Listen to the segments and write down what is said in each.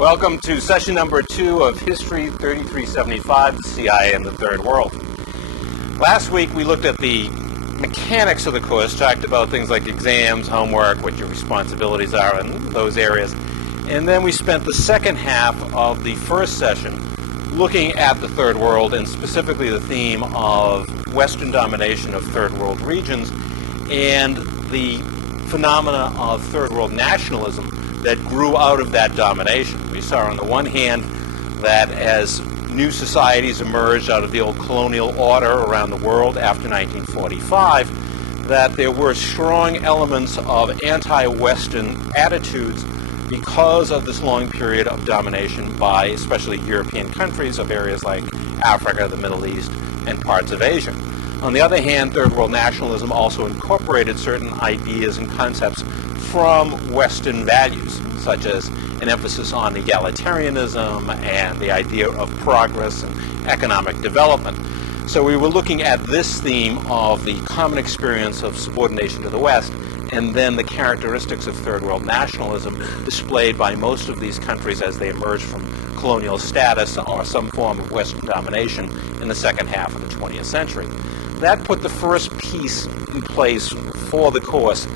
Welcome to session number 2 of History 3375, the CIA and the Third World. Last week we looked at the mechanics of the course, talked about things like exams, homework, what your responsibilities are in those areas. And then we spent the second half of the first session looking at the Third World, and specifically the theme of Western domination of Third World regions and the phenomena of Third World nationalism that grew out of that domination. We saw on the one hand that as new societies emerged out of the old colonial order around the world after 1945, that there were strong elements of anti-Western attitudes because of this long period of domination by especially European countries of areas like Africa, the Middle East, and parts of Asia. On the other hand, Third World nationalism also incorporated certain ideas and concepts from Western values, such as an emphasis on egalitarianism and the idea of progress and economic development. So we were looking at this theme of the common experience of subordination to the West, and then the characteristics of Third World nationalism displayed by most of these countries as they emerged from colonial status or some form of Western domination in the second half of the 20th century. That put the first piece in place for the course,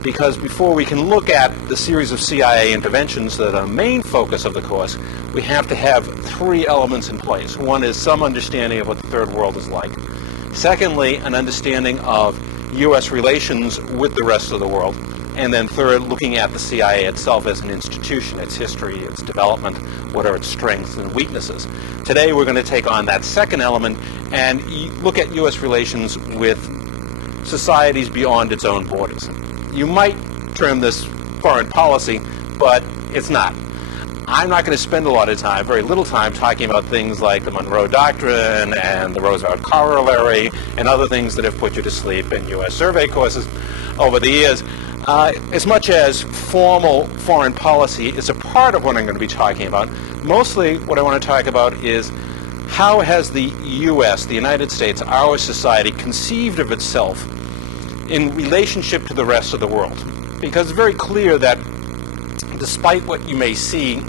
because before we can look at the series of CIA interventions that are the main focus of the course, we have to have three elements in place. One is some understanding of what the Third World is like. Secondly, an understanding of U.S. relations with the rest of the world. And then third, looking at the CIA itself as an institution, its history, its development, what are its strengths and weaknesses. Today we're going to take on that second element and look at U.S. relations with societies beyond its own borders. You might term this foreign policy, but it's not. I'm not going to spend a lot of time, very little time, talking about things like the Monroe Doctrine and the Roosevelt Corollary and other things that have put you to sleep in U.S. survey courses over the years. As much as formal foreign policy is a part of what I'm going to be talking about, mostly what I want to talk about is how has the U.S., the United States, our society, conceived of itself in relationship to the rest of the world. Because it's very clear that despite what you may see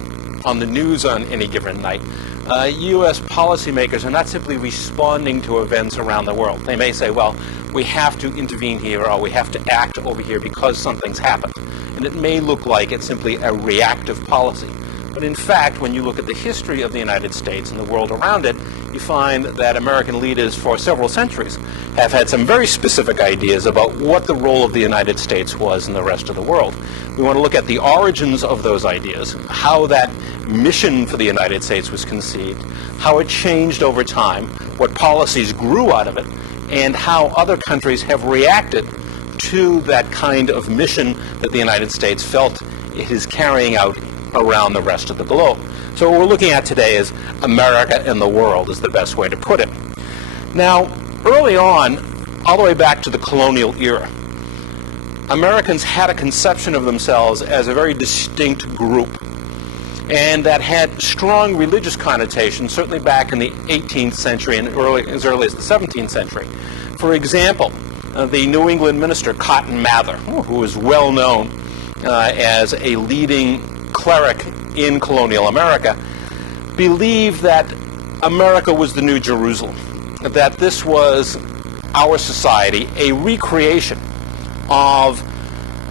on the news on any given night, U.S. policymakers are not simply responding to events around the world. They may say, well, we have to intervene here or we have to act over here because something's happened. And it may look like it's simply a reactive policy. But in fact, when you look at the history of the United States and the world around it, you find that American leaders for several centuries have had some very specific ideas about what the role of the United States was in the rest of the world. We want to look at the origins of those ideas, how that mission for the United States was conceived, how it changed over time, what policies grew out of it, and how other countries have reacted to that kind of mission that the United States felt it is carrying out around the rest of the globe. So what we're looking at today is America and the world is the best way to put it. Now, early on, all the way back to the colonial era, Americans had a conception of themselves as a very distinct group, and that had strong religious connotations, certainly back in the 18th century and as early as the 17th century. For example, the New England minister Cotton Mather, who was well known as a leading cleric in colonial America, believed that America was the New Jerusalem, that this was our society, a recreation of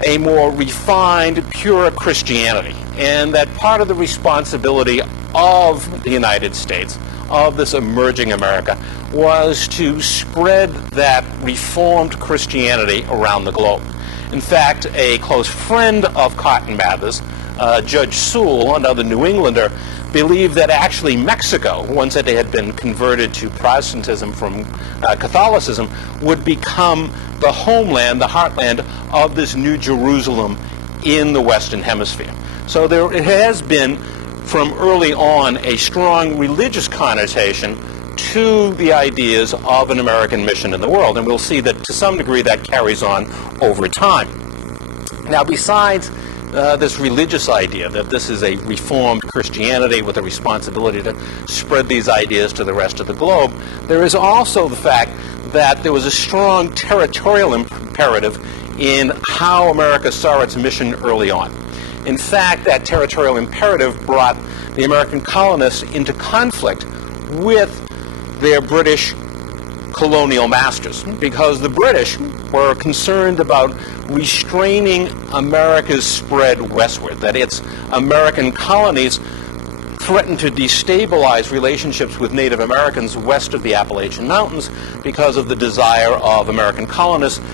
a more refined, pure Christianity, and that part of the responsibility of the United States, of this emerging America, was to spread that reformed Christianity around the globe. In fact, a close friend of Cotton Mather's, Judge Sewell, another New Englander, believed that actually Mexico, once it had been converted to Protestantism from Catholicism, would become the homeland, the heartland of this New Jerusalem in the Western Hemisphere. So it has been, from early on, a strong religious connotation to the ideas of an American mission in the world. And we'll see that to some degree that carries on over time. Now, besides this religious idea that this is a reformed Christianity with a responsibility to spread these ideas to the rest of the globe, there is also the fact that there was a strong territorial imperative in how America saw its mission early on. In fact, that territorial imperative brought the American colonists into conflict with their British colonial masters, because the British were concerned about restraining America's spread westward, that its American colonies threatened to destabilize relationships with Native Americans west of the Appalachian Mountains because of the desire of American colonists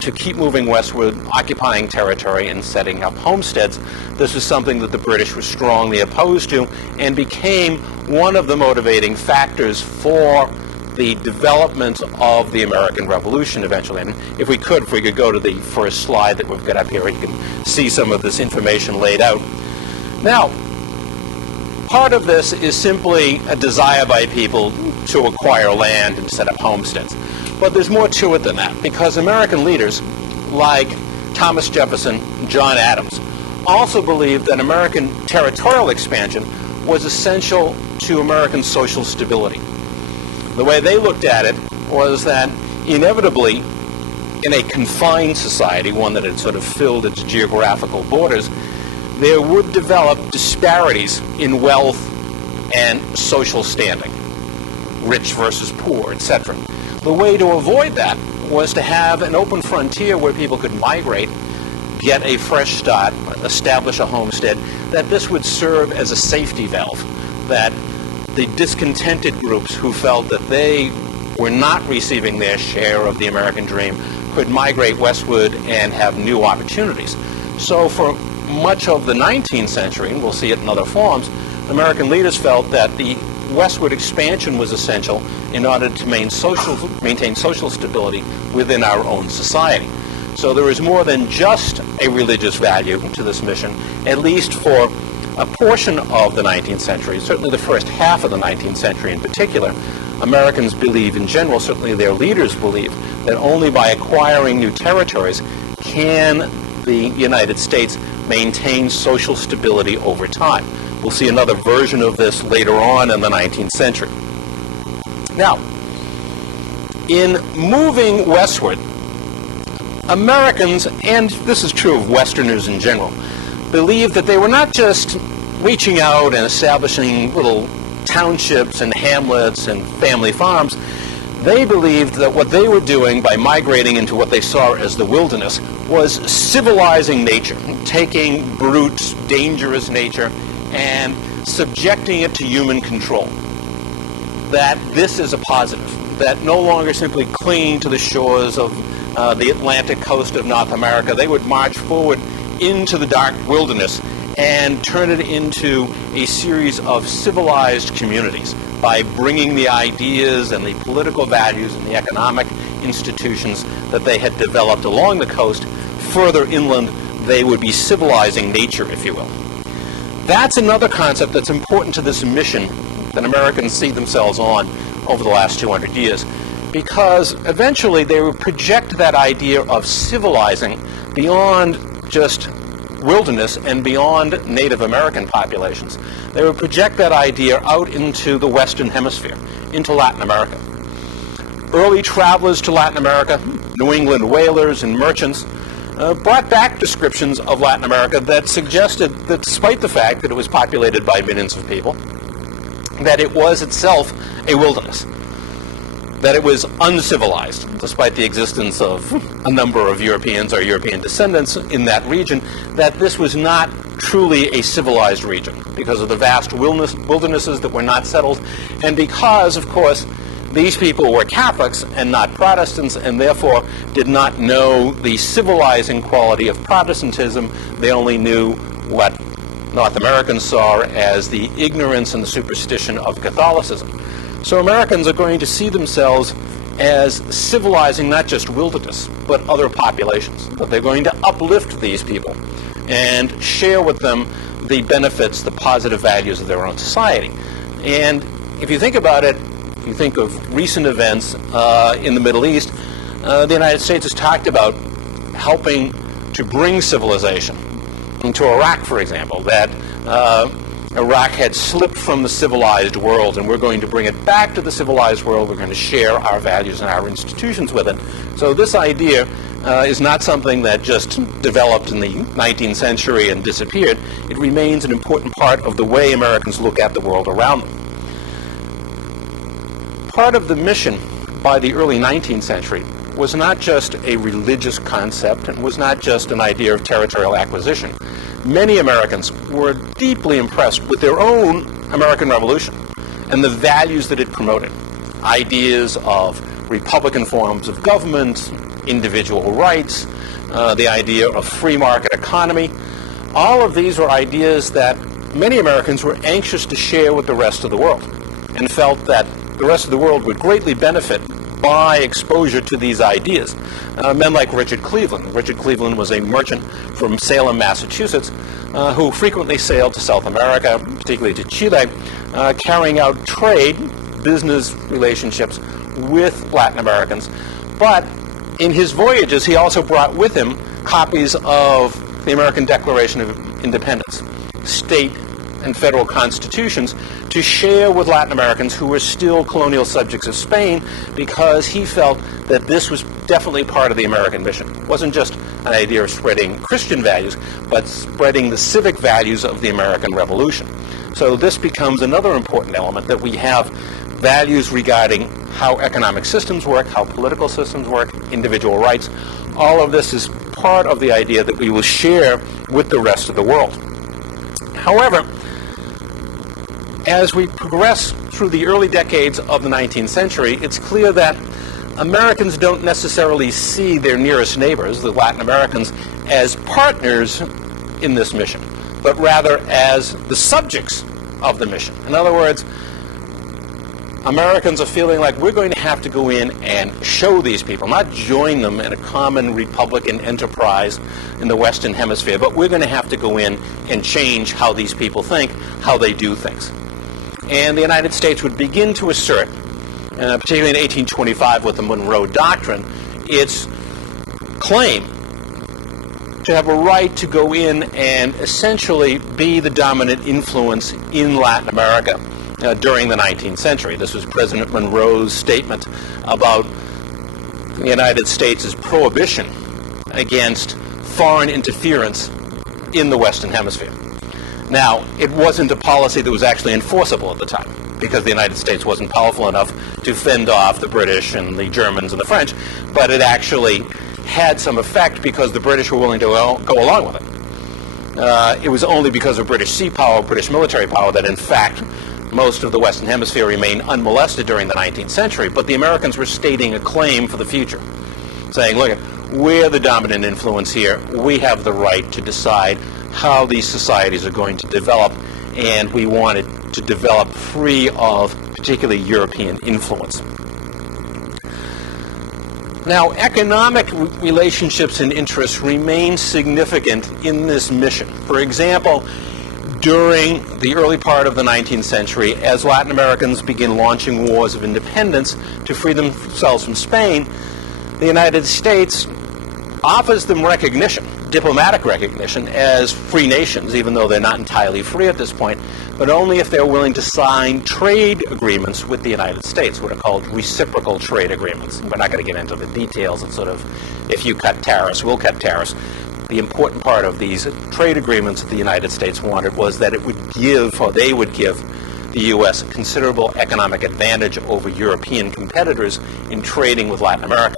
to keep moving westward, occupying territory and setting up homesteads. This is something that the British were strongly opposed to and became one of the motivating factors for the development of the American Revolution eventually. And if we could go to the first slide that we've got up here, you can see some of this information laid out. Now, part of this is simply a desire by people to acquire land and set up homesteads. But there's more to it than that, because American leaders like Thomas Jefferson, John Adams, also believed that American territorial expansion was essential to American social stability. The way they looked at it was that inevitably, in a confined society, one that had sort of filled its geographical borders, there would develop disparities in wealth and social standing, rich versus poor, etc. The way to avoid that was to have an open frontier where people could migrate, get a fresh start, establish a homestead, that this would serve as a safety valve, that the discontented groups who felt that they were not receiving their share of the American dream could migrate westward and have new opportunities. So for much of the 19th century, and we'll see it in other forms, American leaders felt that the westward expansion was essential in order to maintain social stability within our own society. So there is more than just a religious value to this mission, at least for a portion of the 19th century, certainly the first half of the 19th century in particular. Americans believe in general, certainly their leaders believe, that only by acquiring new territories can the United States maintain social stability over time. We'll see another version of this later on in the 19th century. Now, in moving westward, Americans, and this is true of Westerners in general, believed that they were not just reaching out and establishing little townships and hamlets and family farms. They believed that what they were doing by migrating into what they saw as the wilderness was civilizing nature, taking brute, dangerous nature and subjecting it to human control. That this is a positive, that no longer simply clinging to the shores of the Atlantic coast of North America, they would march forward into the dark wilderness and turn it into a series of civilized communities by bringing the ideas and the political values and the economic institutions that they had developed along the coast further inland. They would be civilizing nature, if you will. That's another concept that's important to this mission that Americans see themselves on over the last 200 years, because eventually they would project that idea of civilizing beyond just wilderness and beyond Native American populations. They would project that idea out into the Western Hemisphere, into Latin America. Early travelers to Latin America, New England whalers and merchants, brought back descriptions of Latin America that suggested that despite the fact that it was populated by millions of people, that it was itself a wilderness, that it was uncivilized, despite the existence of a number of Europeans or European descendants in that region, that this was not truly a civilized region because of the vast wildernesses that were not settled, and because, of course, these people were Catholics and not Protestants, and therefore did not know the civilizing quality of Protestantism. They only knew what North Americans saw as the ignorance and the superstition of Catholicism. So Americans are going to see themselves as civilizing not just wilderness, but other populations. But they're going to uplift these people and share with them the benefits, the positive values of their own society. And if you think about it, you think of recent events in the Middle East, the United States has talked about helping to bring civilization into Iraq, for example, that Iraq had slipped from the civilized world, and we're going to bring it back to the civilized world. We're going to share our values and our institutions with it. So this idea is not something that just developed in the 19th century and disappeared. It remains an important part of the way Americans look at the world around them. Part of the mission by the early 19th century was not just a religious concept and was not just an idea of territorial acquisition. Many Americans were deeply impressed with their own American Revolution and the values that it promoted. Ideas of republican forms of government, individual rights, the idea of free market economy. All of these were ideas that many Americans were anxious to share with the rest of the world and felt that the rest of the world would greatly benefit by exposure to these ideas. Men like Richard Cleveland. Richard Cleveland was a merchant from Salem, Massachusetts, who frequently sailed to South America, particularly to Chile, carrying out trade, business relationships with Latin Americans. But in his voyages, he also brought with him copies of the American Declaration of Independence, state and federal constitutions, to share with Latin Americans who were still colonial subjects of Spain, because he felt that this was definitely part of the American mission. It wasn't just an idea of spreading Christian values, but spreading the civic values of the American Revolution. So this becomes another important element, that we have values regarding how economic systems work, how political systems work, individual rights. All of this is part of the idea that we will share with the rest of the world. However, as we progress through the early decades of the 19th century, it's clear that Americans don't necessarily see their nearest neighbors, the Latin Americans, as partners in this mission, but rather as the subjects of the mission. In other words, Americans are feeling like we're going to have to go in and show these people, not join them in a common Republican enterprise in the Western Hemisphere, but we're going to have to go in and change how these people think, how they do things. And the United States would begin to assert, particularly in 1825 with the Monroe Doctrine, its claim to have a right to go in and essentially be the dominant influence in Latin America during the 19th century. This was President Monroe's statement about the United States' prohibition against foreign interference in the Western Hemisphere. Now, it wasn't a policy that was actually enforceable at the time, because the United States wasn't powerful enough to fend off the British and the Germans and the French, but it actually had some effect because the British were willing to go along with it. It was only because of British sea power, British military power, that in fact most of the Western Hemisphere remained unmolested during the 19th century, but the Americans were stating a claim for the future, saying, look, we're the dominant influence here. We have the right to decide how these societies are going to develop, and we want it to develop free of particularly European influence. Now, economic relationships and interests remain significant in this mission. For example, during the early part of the 19th century, as Latin Americans begin launching wars of independence to free themselves from Spain, the United States offers them recognition, diplomatic recognition, as free nations, even though they're not entirely free at this point, but only if they're willing to sign trade agreements with the United States, what are called reciprocal trade agreements. We're not going to get into the details of sort of, if you cut tariffs, we'll cut tariffs. The important part of these trade agreements that the United States wanted was that it would give, or they would give, the U.S. considerable economic advantage over European competitors in trading with Latin America.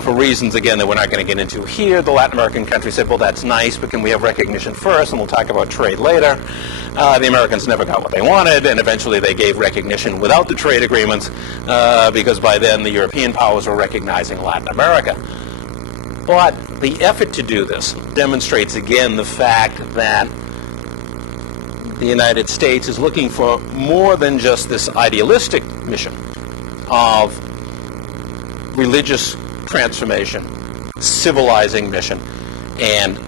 For reasons, again, that we're not going to get into here, the Latin American countries said, well, that's nice, but can we have recognition first, and we'll talk about trade later. The Americans never got what they wanted, and eventually they gave recognition without the trade agreements, because by then the European powers were recognizing Latin America. But the effort to do this demonstrates again the fact that the United States is looking for more than just this idealistic mission of religious transformation, civilizing mission, and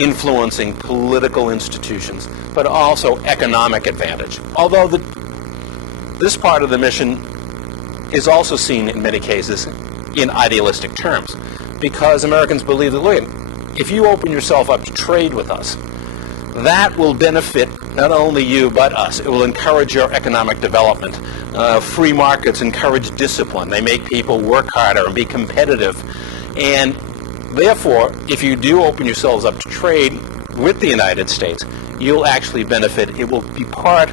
influencing political institutions, but also economic advantage. Although this part of the mission is also seen in many cases in idealistic terms, because Americans believe that, look, if you open yourself up to trade with us, that will benefit not only you but us. It will encourage your economic development. Free markets encourage discipline. They make people work harder and be competitive. And Therefore, if you do open yourselves up to trade with the United States, you'll actually benefit. It will be part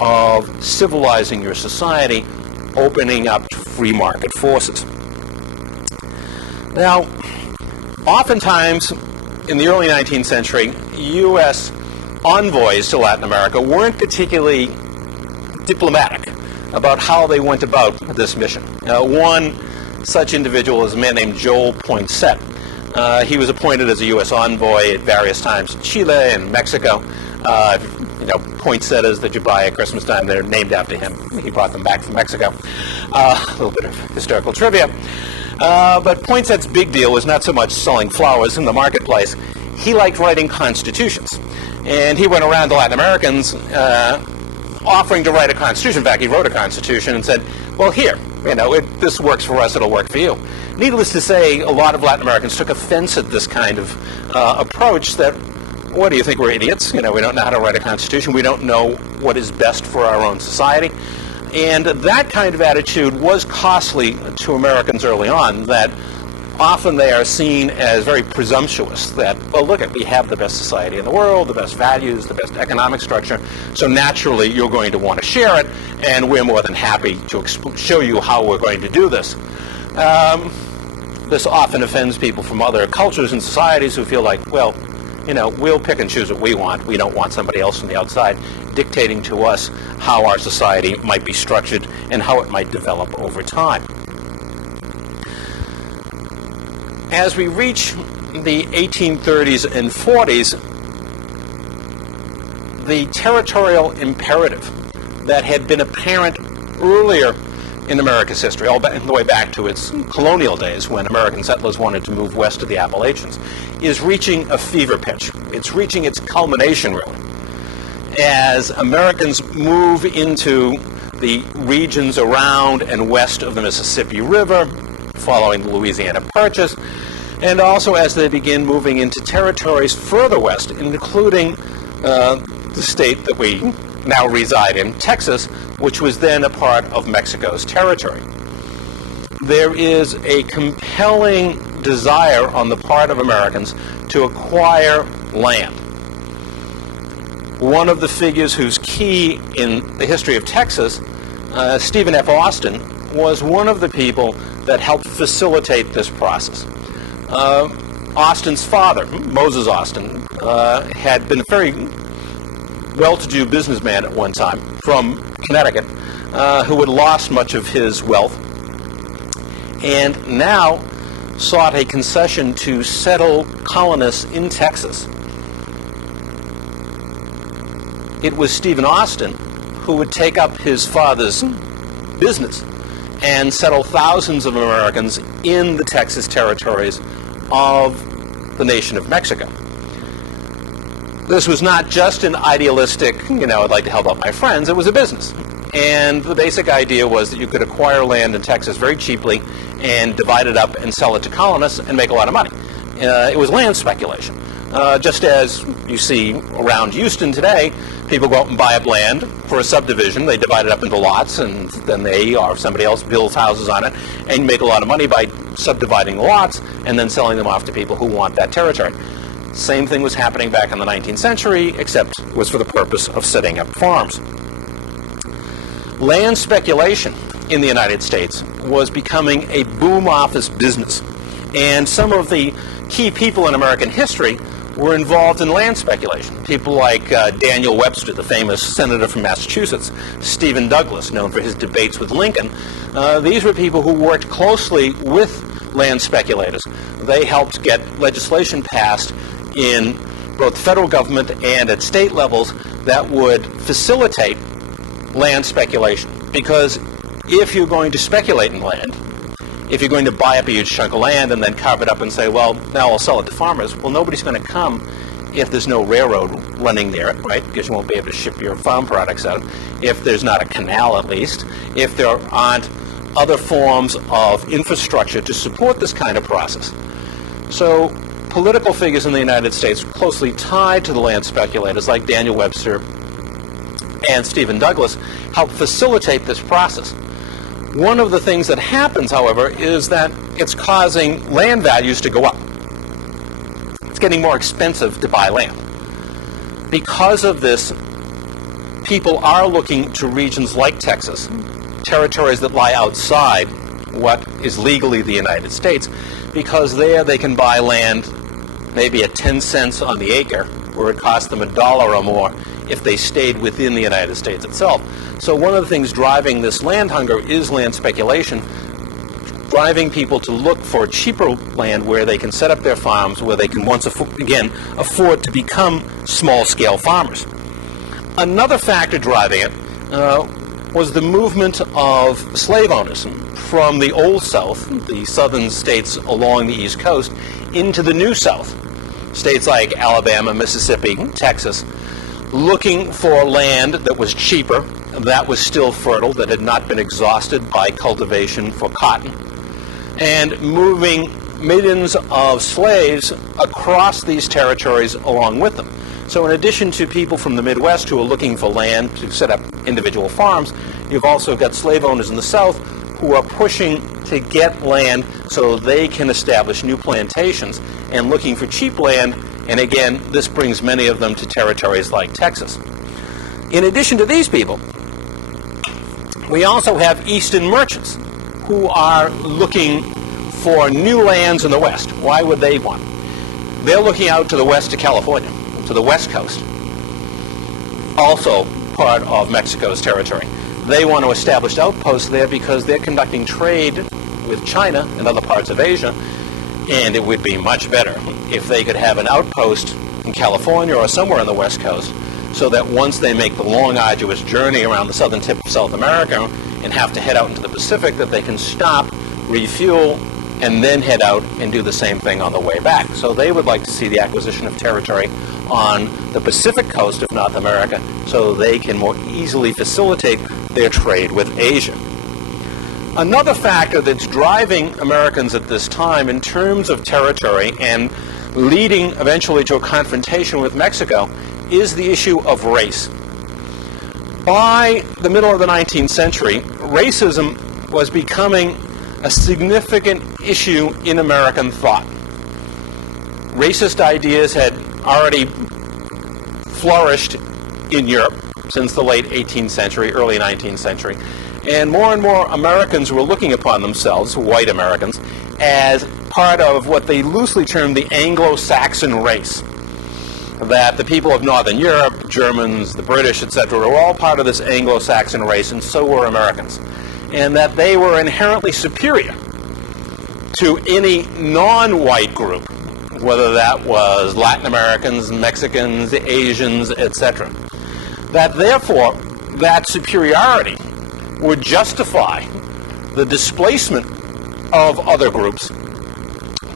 of civilizing your society, opening up to free market forces. Now, oftentimes in the early 19th century, U.S. envoys to Latin America weren't particularly diplomatic about how they went about this mission. One such individual is a man named Joel Poinsett. He was appointed as a U.S. envoy at various times in Chile and Mexico. Poinsettias that you buy at Christmas time, they're named after him. He brought them back from Mexico. A little bit of historical trivia. But Poinset's big deal was not so much selling flowers in the marketplace. He liked writing constitutions. And he went around to Latin Americans offering to write a constitution. In fact, he wrote a constitution and said, well, here, this works for us, it'll work for you. Needless to say, a lot of Latin Americans took offense at this kind of approach that, what do you think, we're idiots? We don't know how to write a constitution. We don't know what is best for our own society. And that kind of attitude was costly to Americans early on, that often they are seen as very presumptuous, that, well, look, we have the best society in the world, the best values, the best economic structure, so naturally you're going to want to share it, and we're more than happy to show you how we're going to do this. This often offends people from other cultures and societies who feel like, well, we'll pick and choose what we want. We don't want somebody else from the outside dictating to us how our society might be structured and how it might develop over time. As we reach the 1830s and 40s, the territorial imperative that had been apparent earlier in America's history, all the way back to its colonial days when American settlers wanted to move west of the Appalachians, is reaching a fever pitch. It's reaching its culmination, really, as Americans move into the regions around and west of the Mississippi River, following the Louisiana Purchase, and also as they begin moving into territories further west, including the state that we now reside in, Texas, which was then a part of Mexico's territory. There is a compelling desire on the part of Americans to acquire land. One of the figures who's key in the history of Texas, Stephen F. Austin, was one of the people that helped facilitate this process. Austin's father, Moses Austin, had been a very well-to-do businessman at one time from Connecticut, who had lost much of his wealth and now sought a concession to settle colonists in Texas. It was Stephen Austin who would take up his father's business and settle thousands of Americans in the Texas territories of the nation of Mexico. This was not just an idealistic, I'd like to help out my friends. It was a business. And the basic idea was that you could acquire land in Texas very cheaply and divide it up and sell it to colonists and make a lot of money. It was land speculation. Just as you see around Houston today, people go out and buy up land for a subdivision. They divide it up into lots, and then they or somebody else builds houses on it, and you make a lot of money by subdividing the lots and then selling them off to people who want that territory. Same thing was happening back in the 19th century, except it was for the purpose of setting up farms. Land speculation in the United States was becoming a boom office business, and some of the key people in American history were involved in land speculation. People like Daniel Webster, the famous senator from Massachusetts, Stephen Douglas, known for his debates with Lincoln. These were people who worked closely with land speculators. They helped get legislation passed in both federal government and at state levels that would facilitate land speculation. Because if you're going to speculate in land, if you're going to buy up a huge chunk of land and then carve it up and say, well, now I'll sell it to farmers, well, nobody's going to come if there's no railroad running near it, right? Because you won't be able to ship your farm products out. If there's not a canal, at least. If there aren't other forms of infrastructure to support this kind of process. So political figures in the United States closely tied to the land speculators like Daniel Webster and Stephen Douglas helped facilitate this process. One of the things that happens, however, is that it's causing land values to go up. getting more expensive to buy land. Because of this, people are looking to regions like Texas, territories that lie outside what is legally the United States, because there they can buy land maybe at 10 cents on the acre, where it cost them $1 or more if they stayed within the United States itself. So one of the things driving this land hunger is land speculation, driving people to look for cheaper land where they can set up their farms, where they can once again afford to become small-scale farmers. Another factor driving it was the movement of slave owners from the Old South, the southern states along the East Coast, into the New South, states like Alabama, Mississippi, Texas, looking for land that was cheaper, that was still fertile, that had not been exhausted by cultivation for cotton, and moving millions of slaves across these territories along with them. So in addition to people from the Midwest who are looking for land to set up individual farms, you've also got slave owners in the South who are pushing to get land so they can establish new plantations and looking for cheap land. And again, this brings many of them to territories like Texas. In addition to these people, we also have Eastern merchants who are looking for new lands in the West. Why would they want? They're looking out to the west to California, to the West Coast, also part of Mexico's territory. They want to establish outposts there because they're conducting trade with China and other parts of Asia, and it would be much better if they could have an outpost in California or somewhere on the West Coast, so that once they make the long, arduous journey around the southern tip of South America and have to head out into the Pacific, that they can stop, refuel, and then head out and do the same thing on the way back. So they would like to see the acquisition of territory on the Pacific coast of North America so they can more easily facilitate their trade with Asia. Another factor that's driving Americans at this time in terms of territory and leading eventually to a confrontation with Mexico is the issue of race. By the middle of the 19th century, racism was becoming a significant issue in American thought. Racist ideas had already flourished in Europe since the late 18th century, early 19th century. And more Americans were looking upon themselves, white Americans, as part of what they loosely termed the Anglo-Saxon race. That the people of Northern Europe, Germans, the British, etc., were all part of this Anglo-Saxon race, and so were Americans. And that they were inherently superior to any non-white group, whether that was Latin Americans, Mexicans, Asians, etc. That therefore, that superiority would justify the displacement of other groups,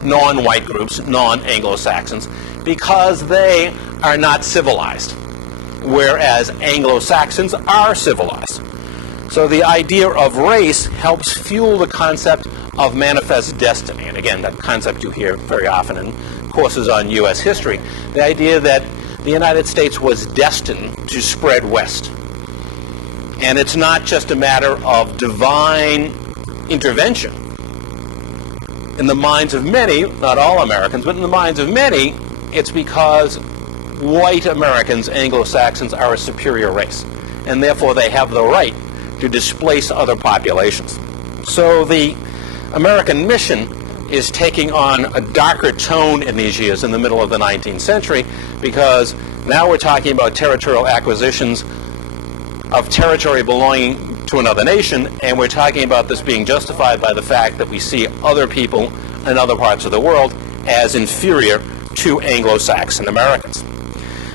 non-white groups, non-Anglo-Saxons, because they are not civilized, whereas Anglo-Saxons are civilized. So the idea of race helps fuel the concept of manifest destiny. And again, that concept you hear very often in courses on U.S. history. The idea that the United States was destined to spread west. And it's not just a matter of divine intervention. In the minds of many, not all Americans, but in the minds of many, it's because white Americans, Anglo-Saxons, are a superior race. And therefore they have the right to displace other populations. So the American mission is taking on a darker tone in these years in the middle of the 19th century, because now we're talking about territorial acquisitions of territory belonging to another nation, and we're talking about this being justified by the fact that we see other people in other parts of the world as inferior to Anglo-Saxon Americans.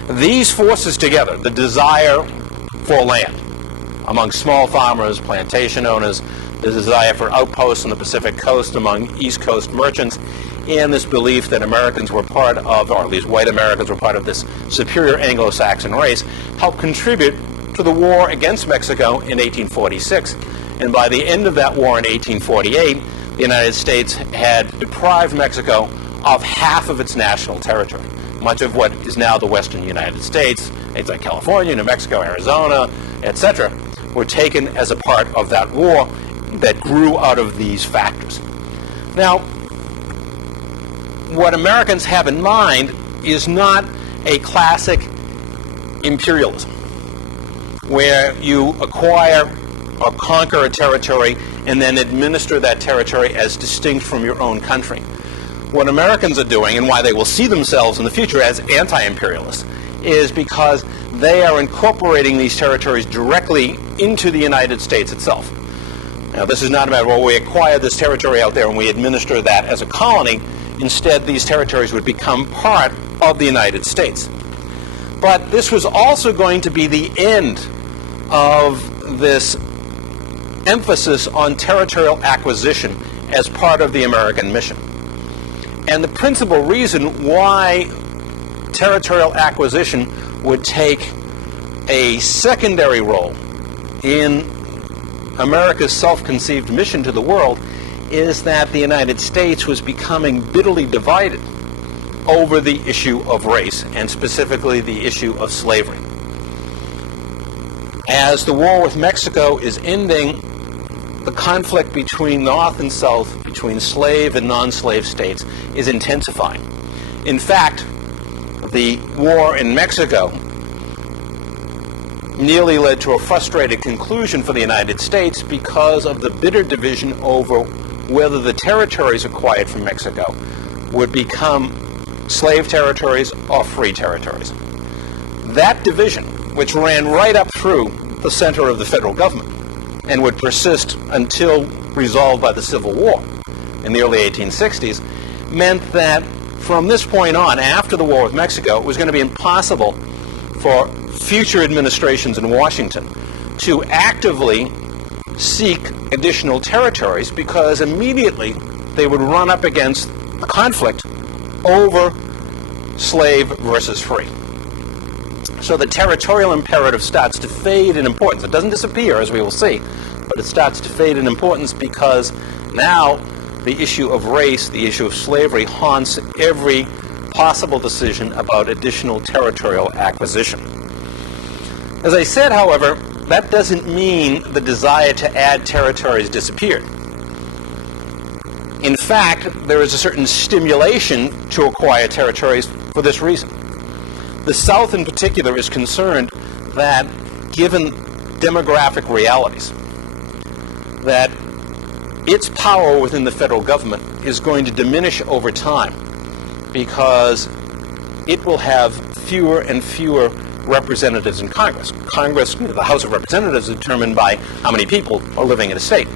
These forces together, the desire for land among small farmers, plantation owners, the desire for outposts on the Pacific coast among East Coast merchants, and this belief that Americans were part of, or at least white Americans were part of this superior Anglo-Saxon race, helped contribute to the war against Mexico in 1846. And by the end of that war in 1848, the United States had deprived Mexico of half of its national territory. Much of what is now the western United States, states like California, New Mexico, Arizona, etc., were taken as a part of that war that grew out of these factors. Now, what Americans have in mind is not a classic imperialism, where you acquire or conquer a territory and then administer that territory as distinct from your own country. What Americans are doing, and why they will see themselves in the future as anti-imperialists, is because they are incorporating these territories directly into the United States itself. Now, this is not a matter of, well, we acquire this territory out there and we administer that as a colony. Instead, these territories would become part of the United States. But this was also going to be the end of this emphasis on territorial acquisition as part of the American mission. And the principal reason why territorial acquisition would take a secondary role in America's self-conceived mission to the world is that the United States was becoming bitterly divided over the issue of race, and specifically the issue of slavery. As the war with Mexico is ending, the conflict between North and South, between slave and non-slave states, is intensifying. In fact, the war in Mexico nearly led to a frustrated conclusion for the United States because of the bitter division over whether the territories acquired from Mexico would become slave territories or free territories. That division, which ran right up through the center of the federal government and would persist until resolved by the Civil War in the early 1860s, meant that from this point on, after the war with Mexico, it was going to be impossible for future administrations in Washington to actively seek additional territories, because immediately they would run up against a conflict over slave versus free. So the territorial imperative starts to fade in importance. It doesn't disappear, as we will see, but it starts to fade in importance because now the issue of race, the issue of slavery, haunts every possible decision about additional territorial acquisition. As I said, however, that doesn't mean the desire to add territories disappeared. In fact, there is a certain stimulation to acquire territories for this reason. The South in particular is concerned that, given demographic realities, that its power within the federal government is going to diminish over time because it will have fewer and fewer representatives in Congress. Congress, the House of Representatives, is determined by how many people are living in a state.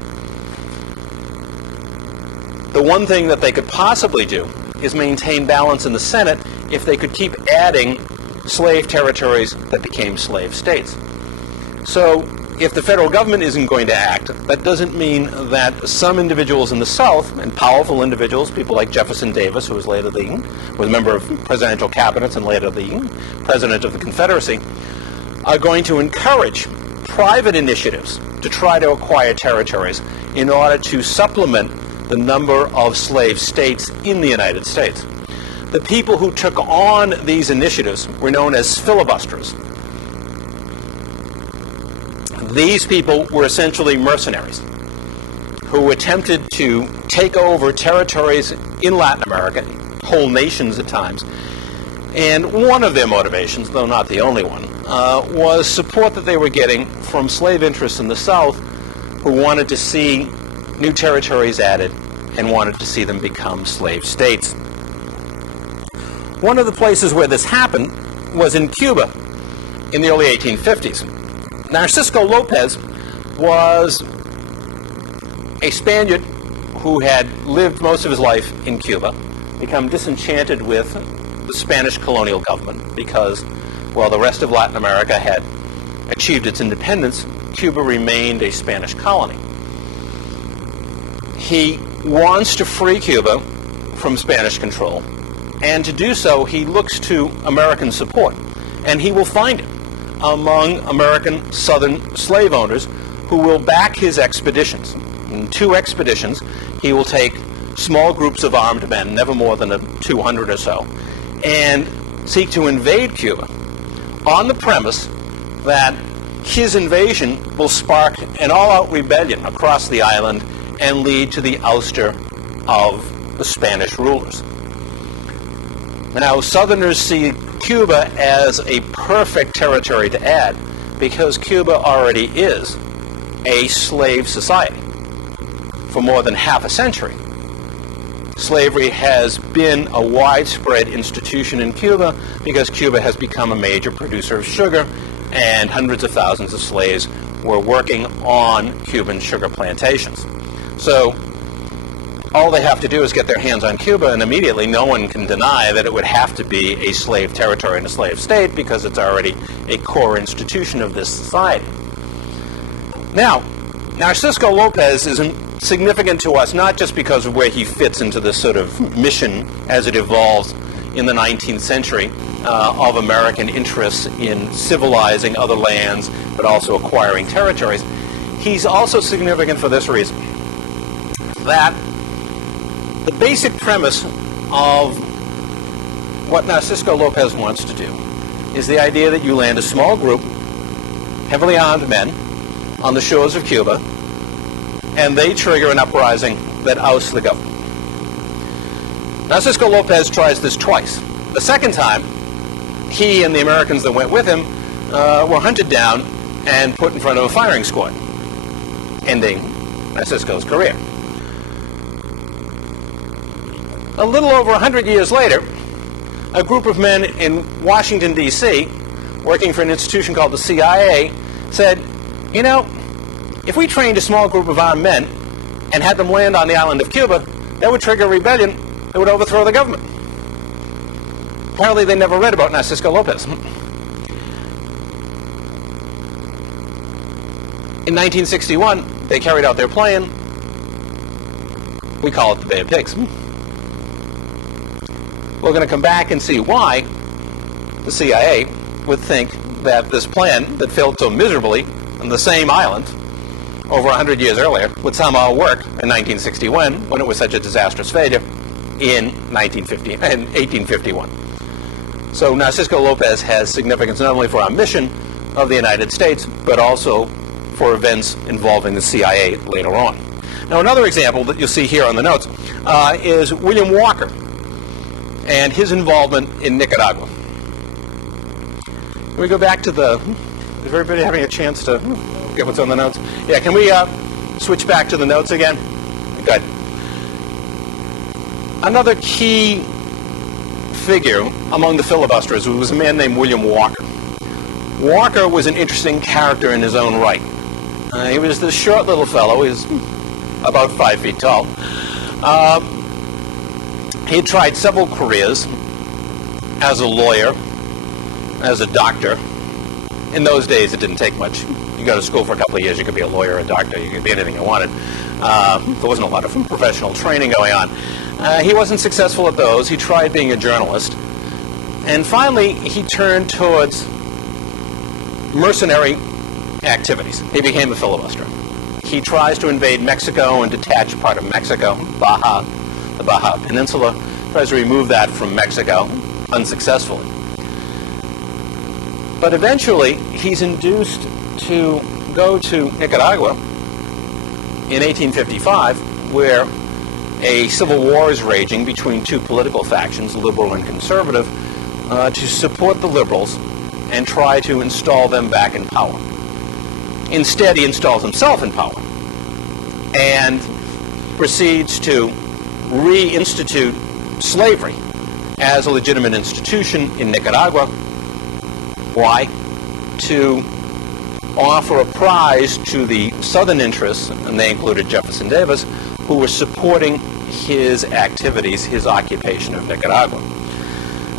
The one thing that they could possibly do is maintain balance in the Senate if they could keep adding slave territories that became slave states. So if the federal government isn't going to act, that doesn't mean that some individuals in the South, and powerful individuals, people like Jefferson Davis, who was later was a member of presidential cabinets and later the president of the Confederacy, are going to encourage private initiatives to try to acquire territories in order to supplement the number of slave states in the United States. The people who took on these initiatives were known as filibusters. These people were essentially mercenaries who attempted to take over territories in Latin America, whole nations at times, and one of their motivations, though not the only one, was support that they were getting from slave interests in the South who wanted to see new territories added and wanted to see them become slave states. One of the places where this happened was in Cuba in the early 1850s. Narciso Lopez was a Spaniard who had lived most of his life in Cuba, become disenchanted with the Spanish colonial government because, while the rest of Latin America had achieved its independence, Cuba remained a Spanish colony. He wants to free Cuba from Spanish control, and to do so he looks to American support, and he will find it among American southern slave owners who will back his expeditions. In 2 expeditions, he will take small groups of armed men, never more than 200 or so, and seek to invade Cuba on the premise that his invasion will spark an all-out rebellion across the island and lead to the ouster of the Spanish rulers. Now, Southerners see Cuba as a perfect territory to add because Cuba already is a slave society for more than half a century. Slavery has been a widespread institution in Cuba because Cuba has become a major producer of sugar, and hundreds of thousands of slaves were working on Cuban sugar plantations. So all they have to do is get their hands on Cuba, and immediately no one can deny that it would have to be a slave territory and a slave state because it's already a core institution of this society. Now, Narciso Lopez is significant to us not just because of where he fits into this sort of mission as it evolves in the 19th century of American interests in civilizing other lands but also acquiring territories. He's also significant for this reason, that the basic premise of what Narciso Lopez wants to do is the idea that you land a small group, heavily armed men, on the shores of Cuba, and they trigger an uprising that ousts the government. Narciso Lopez tries this twice. The second time, he and the Americans that went with him were hunted down and put in front of a firing squad, ending Narciso's career. A little over 100 years later, a group of men in Washington, D.C., working for an institution called the CIA, said, you know, if we trained a small group of armed men and had them land on the island of Cuba, that would trigger a rebellion that would overthrow the government. Apparently they never read about Narciso Lopez. In 1961, they carried out their plan. We call it the Bay of Pigs. We're going to come back and see why the CIA would think that this plan that failed so miserably on the same island over 100 years earlier would somehow work in 1961 when it was such a disastrous failure in 1851. So Narciso Lopez has significance not only for our mission of the United States, but also for events involving the CIA later on. Now, another example that you'll see here on the notes is William Walker and his involvement in Nicaragua. Can we go back to the... Is everybody having a chance to get what's on the notes? Yeah, can we switch back to the notes again? Good. Another key figure among the filibusters was a man named William Walker. Walker was an interesting character in his own right. He was this short little fellow. He was about 5 feet tall. He had tried several careers as a lawyer, as a doctor. In those days, it didn't take much. You go to school for a couple of years, you could be a lawyer, a doctor, you could be anything you wanted. There wasn't a lot of professional training going on. He wasn't successful at those. He tried being a journalist. And finally, he turned towards mercenary activities. He became a filibuster. He tries to invade Mexico and detach part of Mexico, the Baja Peninsula, tries to remove that from Mexico, unsuccessfully. But eventually, he's induced to go to Nicaragua in 1855, where a civil war is raging between two political factions, liberal and conservative, to support the liberals and try to install them back in power. Instead, he installs himself in power and proceeds to reinstitute slavery as a legitimate institution in Nicaragua. Why? To offer a prize to the Southern interests, and they included Jefferson Davis, who were supporting his activities, his occupation of Nicaragua.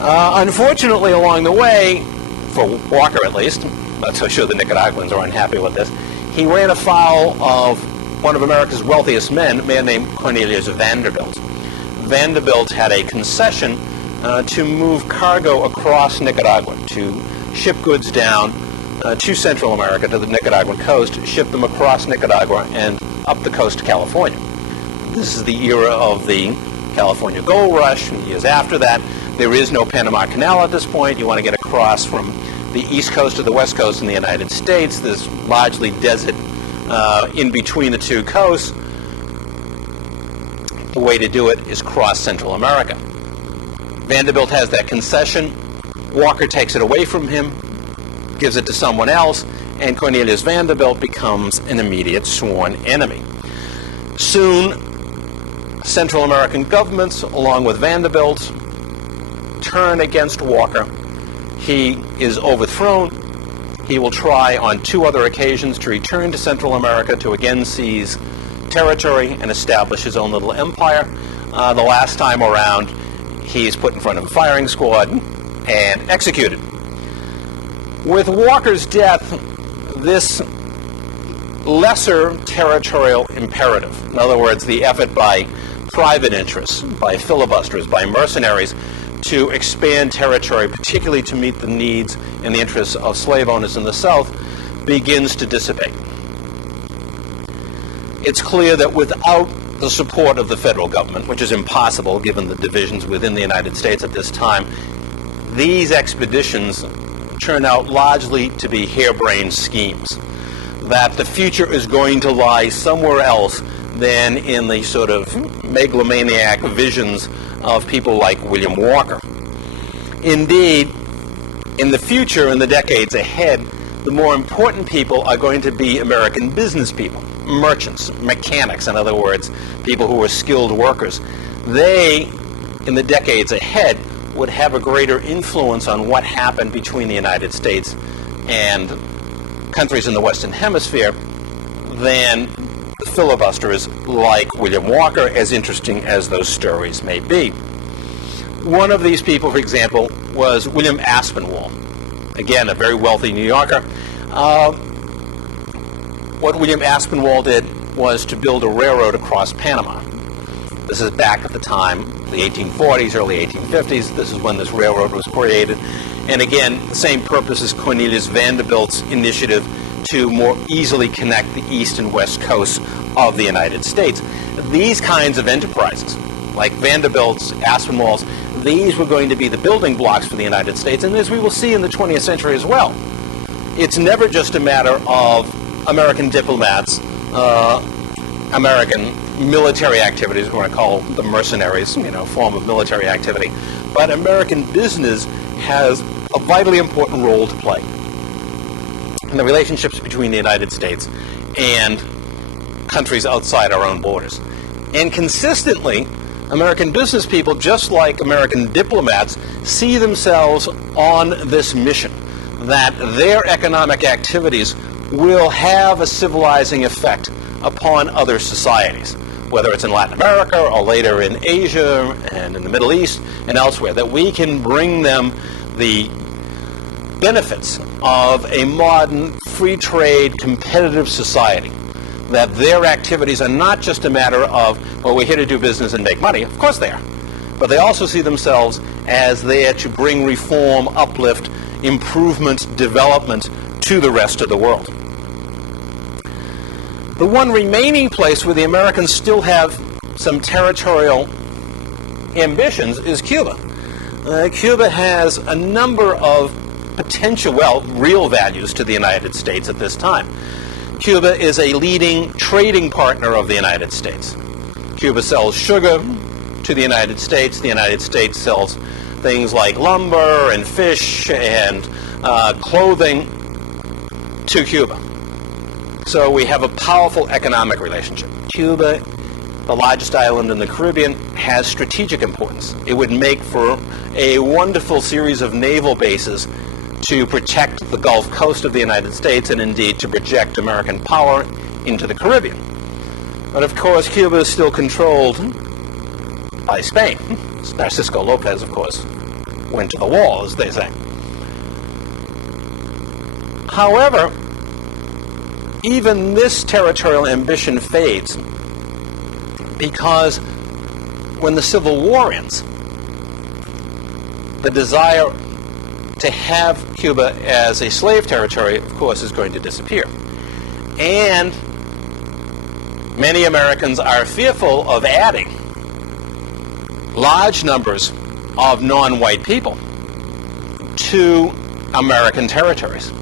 Unfortunately, along the way, for Walker at least, not so sure the Nicaraguans are unhappy with this, he ran afoul of one of America's wealthiest men, a man named Cornelius Vanderbilt. Vanderbilt had a concession to move cargo across Nicaragua, to ship goods down to Central America, to the Nicaraguan coast, ship them across Nicaragua and up the coast to California. This is the era of the California gold rush. Years after that, there is no Panama Canal at this point. You want to get across from the east coast to the west coast in the United States. There's largely desert in between the two coasts. The way to do it is cross Central America. Vanderbilt has that concession. Walker takes it away from him, gives it to someone else, and Cornelius Vanderbilt becomes an immediate sworn enemy. Soon, Central American governments, along with Vanderbilt, turn against Walker. He is overthrown. He will try on 2 other occasions to return to Central America to again seize territory and establish his own little empire. The last time around, he's put in front of a firing squad and executed. With Walker's death, this lesser territorial imperative, in other words, the effort by private interests, by filibusters, by mercenaries, to expand territory, particularly to meet the needs and the interests of slave owners in the South, begins to dissipate. It's clear that without the support of the federal government, which is impossible given the divisions within the United States at this time, these expeditions turn out largely to be harebrained schemes, that the future is going to lie somewhere else than in the sort of megalomaniac visions of people like William Walker. Indeed, in the future, in the decades ahead, the more important people are going to be American business people, merchants, mechanics, in other words, people who are skilled workers. They, in the decades ahead, would have a greater influence on what happened between the United States and countries in the Western Hemisphere than the filibusters like William Walker, as interesting as those stories may be. One of these people, for example, was William Aspinwall. Again, a very wealthy New Yorker. What William Aspinwall did was to build a railroad across Panama. This is back at the time, the 1840s, early 1850s. This is when this railroad was created. And again, the same purpose as Cornelius Vanderbilt's initiative to more easily connect the east and west coasts of the United States. These kinds of enterprises, like Vanderbilt's, Aspinwall's, these were going to be the building blocks for the United States, and as we will see in the 20th century as well. It's never just a matter of American diplomats, American military activities, we're going to call the mercenaries, form of military activity, but American business has a vitally important role to play in the relationships between the United States and countries outside our own borders. And consistently, American business people, just like American diplomats, see themselves on this mission, that their economic activities will have a civilizing effect upon other societies, whether it's in Latin America or later in Asia and in the Middle East and elsewhere, that we can bring them the benefits of a modern, free trade, competitive society, that their activities are not just a matter of, well, we're here to do business and make money. Of course they are. But they also see themselves as there to bring reform, uplift, improvement, development to the rest of the world. The one remaining place where the Americans still have some territorial ambitions is Cuba. Cuba has a number of potential, real values to the United States at this time. Cuba is a leading trading partner of the United States. Cuba sells sugar to the United States. The United States sells things like lumber and fish and clothing to Cuba. So we have a powerful economic relationship. Cuba, the largest island in the Caribbean, has strategic importance. It would make for a wonderful series of naval bases to protect the Gulf Coast of the United States and indeed to project American power into the Caribbean. But of course, Cuba is still controlled by Spain. Narciso Lopez, of course, went to the wall, as they say. However, even this territorial ambition fades because when the Civil War ends, the desire to have Cuba as a slave territory, of course, is going to disappear. And many Americans are fearful of adding large numbers of non-white people to American territories.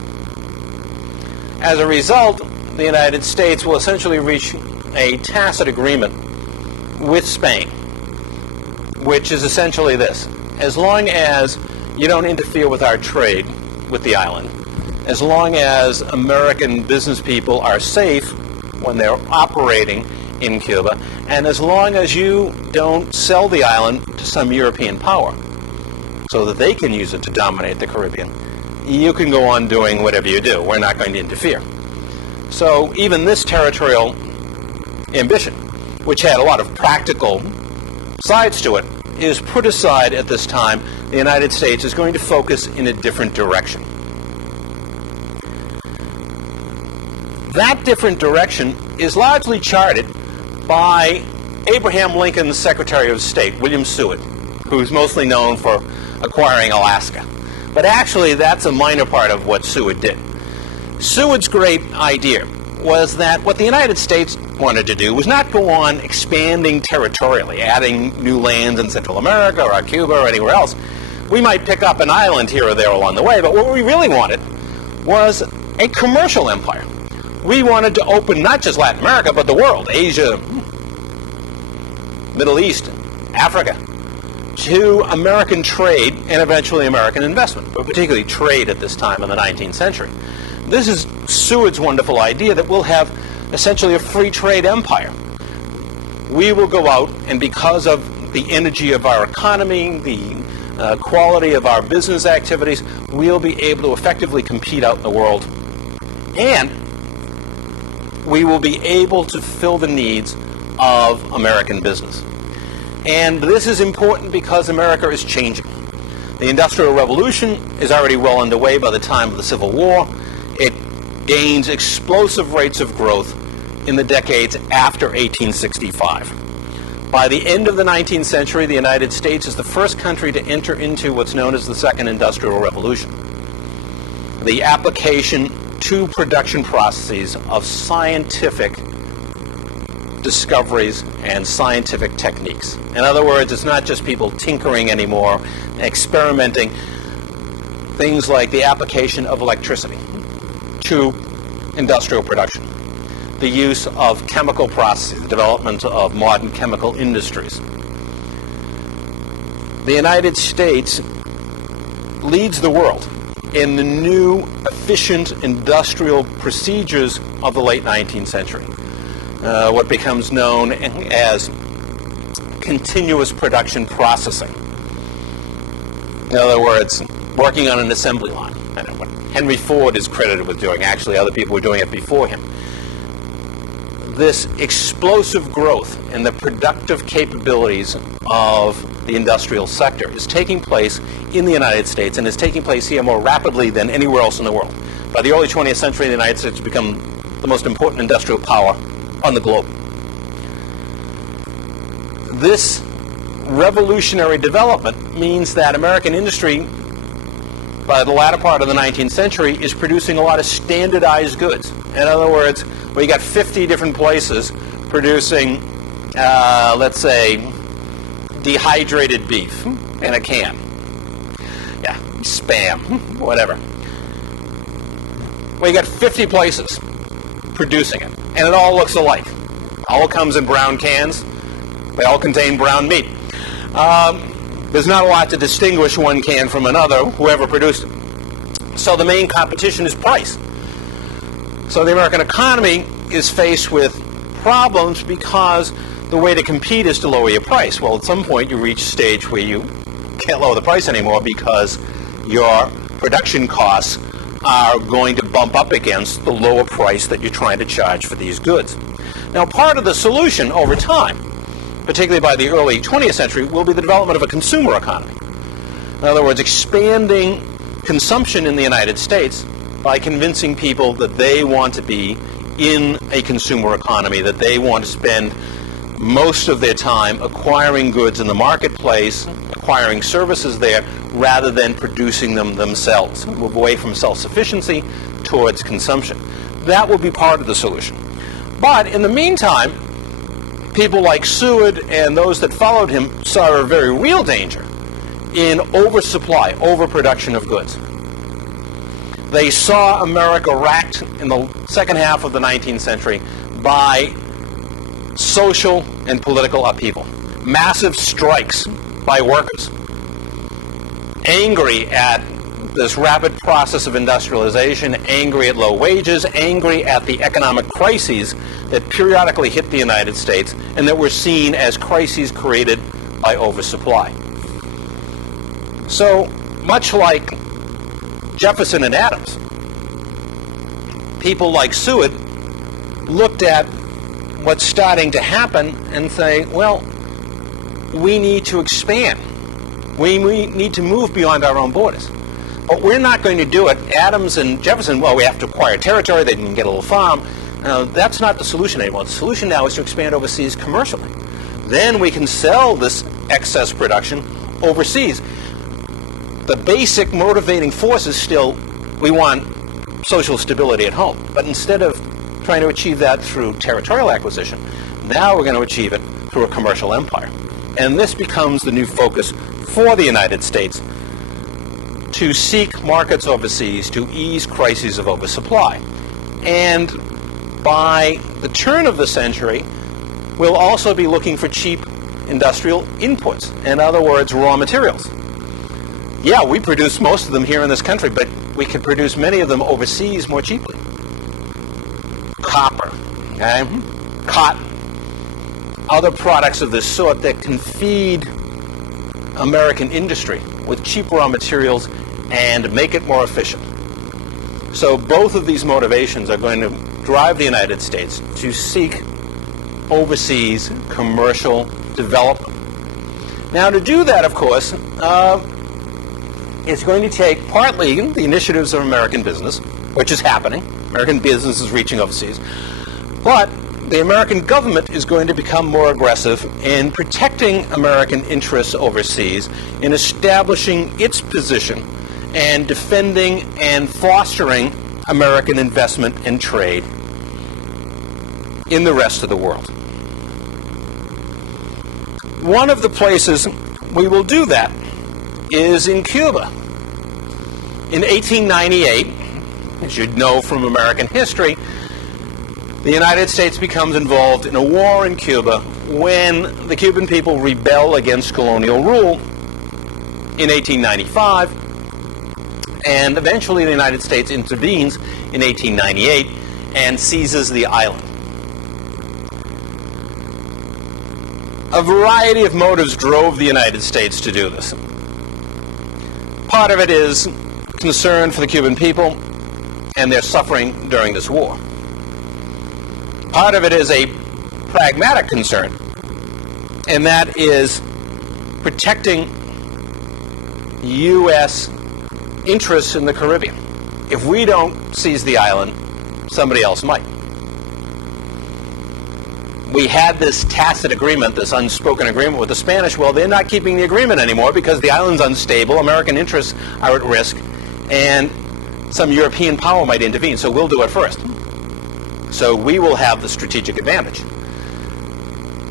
As a result, the United States will essentially reach a tacit agreement with Spain, which is essentially this: as long as you don't interfere with our trade with the island, as long as American business people are safe when they're operating in Cuba, and as long as you don't sell the island to some European power so that they can use it to dominate the Caribbean, you can go on doing whatever you do. We're not going to interfere. So even this territorial ambition, which had a lot of practical sides to it, is put aside at this time. The United States is going to focus in a different direction. That different direction is largely charted by Abraham Lincoln's Secretary of State, William Seward, who's mostly known for acquiring Alaska. But actually, that's a minor part of what Seward did. Seward's great idea was that what the United States wanted to do was not go on expanding territorially, adding new lands in Central America or Cuba or anywhere else. We might pick up an island here or there along the way, but what we really wanted was a commercial empire. We wanted to open not just Latin America, but the world, Asia, Middle East, Africa, to American trade and eventually American investment, but particularly trade at this time in the 19th century. This is Seward's wonderful idea that we'll have essentially a free trade empire. We will go out, and because of the energy of our economy, the quality of our business activities, we'll be able to effectively compete out in the world. And we will be able to fill the needs of American business. And this is important because America is changing. The Industrial Revolution is already well underway by the time of the Civil War. It gains explosive rates of growth in the decades after 1865. By the end of the 19th century, the United States is the first country to enter into what's known as the Second Industrial Revolution, the application to production processes of scientific discoveries and scientific techniques. In other words, it's not just people tinkering anymore, experimenting. Things like the application of electricity to industrial production, the use of chemical processes, the development of modern chemical industries. The United States leads the world in the new efficient industrial procedures of the late 19th century, what becomes known as continuous production processing. In other words, working on an assembly line. And what Henry Ford is credited with doing. Actually, other people were doing it before him. This explosive growth in the productive capabilities of the industrial sector is taking place in the United States, and is taking place here more rapidly than anywhere else in the world. By the early 20th century, the United States has become the most important industrial power on the globe. This revolutionary development means that American industry, by the latter part of the 19th century, is producing a lot of standardized goods. In other words, we got 50 different places producing, let's say, dehydrated beef in a can. Yeah, Spam, whatever. We got 50 places producing it, and it all looks alike. All comes in brown cans. They all contain brown meat. There's not a lot to distinguish one can from another, whoever produced it. So the main competition is price. So the American economy is faced with problems because the way to compete is to lower your price. Well, at some point you reach a stage where you can't lower the price anymore because your production costs are going to bump up against the lower price that you're trying to charge for these goods. Now, part of the solution over time, particularly by the early 20th century, will be the development of a consumer economy. In other words, expanding consumption in the United States by convincing people that they want to be in a consumer economy, that they want to spend most of their time acquiring goods in the marketplace, acquiring services there, rather than producing them themselves. Move away from self-sufficiency towards consumption. That will be part of the solution. But in the meantime, people like Seward and those that followed him saw a very real danger in oversupply, overproduction of goods. They saw America racked in the second half of the 19th century by social and political upheaval. Massive strikes by workers. angry at this rapid process of industrialization, angry at low wages, angry at the economic crises that periodically hit the United States and that were seen as crises created by oversupply. So, much like Jefferson and Adams, people like Seward looked at what's starting to happen and say, well, we need to expand. We need to move beyond our own borders. But we're not going to do it. Adams and Jefferson, well, we have to acquire territory. They can get a little farm. That's not the solution anymore. The solution now is to expand overseas commercially. Then we can sell this excess production overseas. The basic motivating force is still, we want social stability at home. But instead of trying to achieve that through territorial acquisition, now we're going to achieve it through a commercial empire. And this becomes the new focus for the United States, to seek markets overseas to ease crises of oversupply. And by the turn of the century, we'll also be looking for cheap industrial inputs, in other words, raw materials. Yeah, we produce most of them here in this country, but we can produce many of them overseas more cheaply. Copper, okay? Cotton, other products of this sort that can feed American industry with cheap raw materials and make it more efficient. So both of these motivations are going to drive the United States to seek overseas commercial development. Now, to do that, of course, it's going to take partly the initiatives of American business, which is happening. American business is reaching overseas. But the American government is going to become more aggressive in protecting American interests overseas, in establishing its position and defending and fostering American investment and trade in the rest of the world. One of the places we will do that is in Cuba. In 1898, as you'd know from American history, the United States becomes involved in a war in Cuba when the Cuban people rebel against colonial rule in 1895, and eventually the United States intervenes in 1898 and seizes the island. A variety of motives drove the United States to do this. Part of it is concern for the Cuban people and their suffering during this war. Part of it is a pragmatic concern, and that is protecting U.S. interests in the Caribbean. If we don't seize the island, somebody else might. We had this tacit agreement, this unspoken agreement with the Spanish. Well, they're not keeping the agreement anymore because the island's unstable, American interests are at risk, and some European power might intervene, so we'll do it first. So we will have the strategic advantage.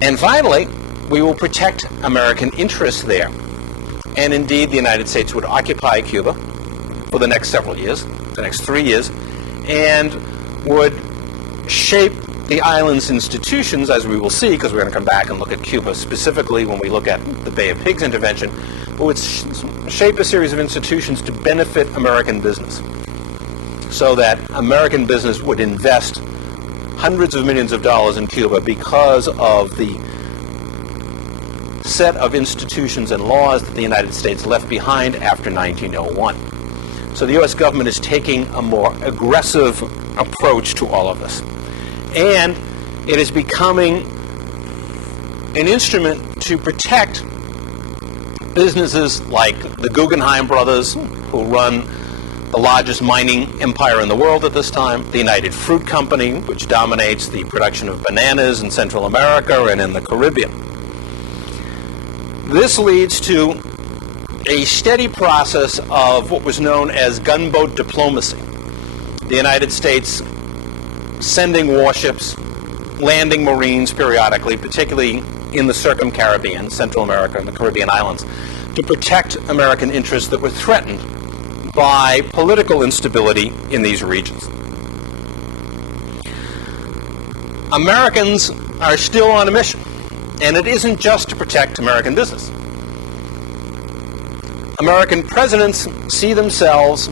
And finally, we will protect American interests there. And indeed, the United States would occupy Cuba for the next several years, the next 3 years, and would shape the island's institutions, as we will see, because we're going to come back and look at Cuba specifically when we look at the Bay of Pigs intervention, would shape a series of institutions to benefit American business, so that American business would invest hundreds of millions of dollars in Cuba because of the set of institutions and laws that the United States left behind after 1901. So the U.S. government is taking a more aggressive approach to all of this. And it is becoming an instrument to protect businesses like the Guggenheim brothers, who run the largest mining empire in the world at this time, the United Fruit Company, which dominates the production of bananas in Central America and in the Caribbean. This leads to a steady process of what was known as gunboat diplomacy. The United States sending warships, landing Marines periodically, particularly in the Circum-Caribbean, Central America and the Caribbean islands, to protect American interests that were threatened by political instability in these regions. Americans are still on a mission, and it isn't just to protect American business. American presidents see themselves,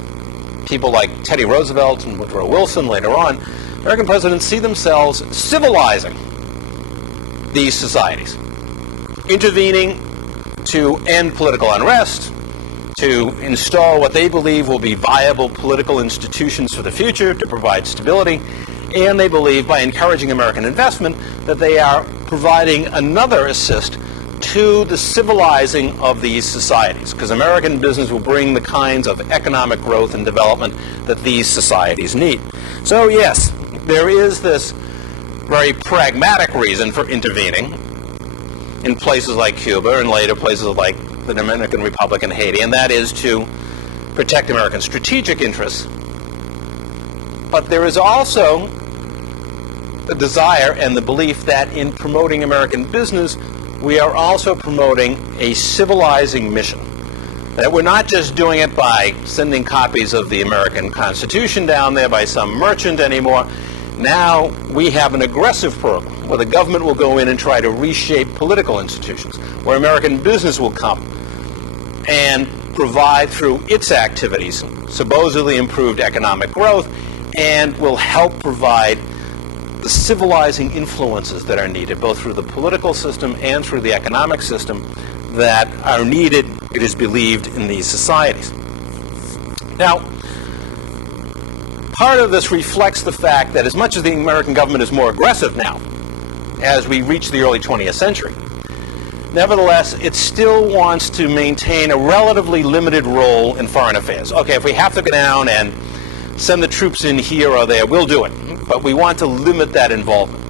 people like Teddy Roosevelt and Woodrow Wilson later on, American presidents see themselves civilizing these societies, intervening to end political unrest, to install what they believe will be viable political institutions for the future to provide stability, and they believe by encouraging American investment that they are providing another assist to the civilizing of these societies, because American business will bring the kinds of economic growth and development that these societies need. So yes, there is this very pragmatic reason for intervening in places like Cuba and later places like the Dominican Republic and Haiti, and that is to protect American strategic interests. But there is also the desire and the belief that in promoting American business, we are also promoting a civilizing mission. That we're not just doing it by sending copies of the American Constitution down there by some merchant anymore. Now we have an aggressive program where the government will go in and try to reshape political institutions, where American business will come and provide through its activities supposedly improved economic growth and will help provide the civilizing influences that are needed, both through the political system and through the economic system that are needed, it is believed, in these societies. Now, part of this reflects the fact that as much as the American government is more aggressive now, as we reach the early 20th century, nevertheless, it still wants to maintain a relatively limited role in foreign affairs. Okay, if we have to go down and send the troops in here or there, we'll do it. But we want to limit that involvement.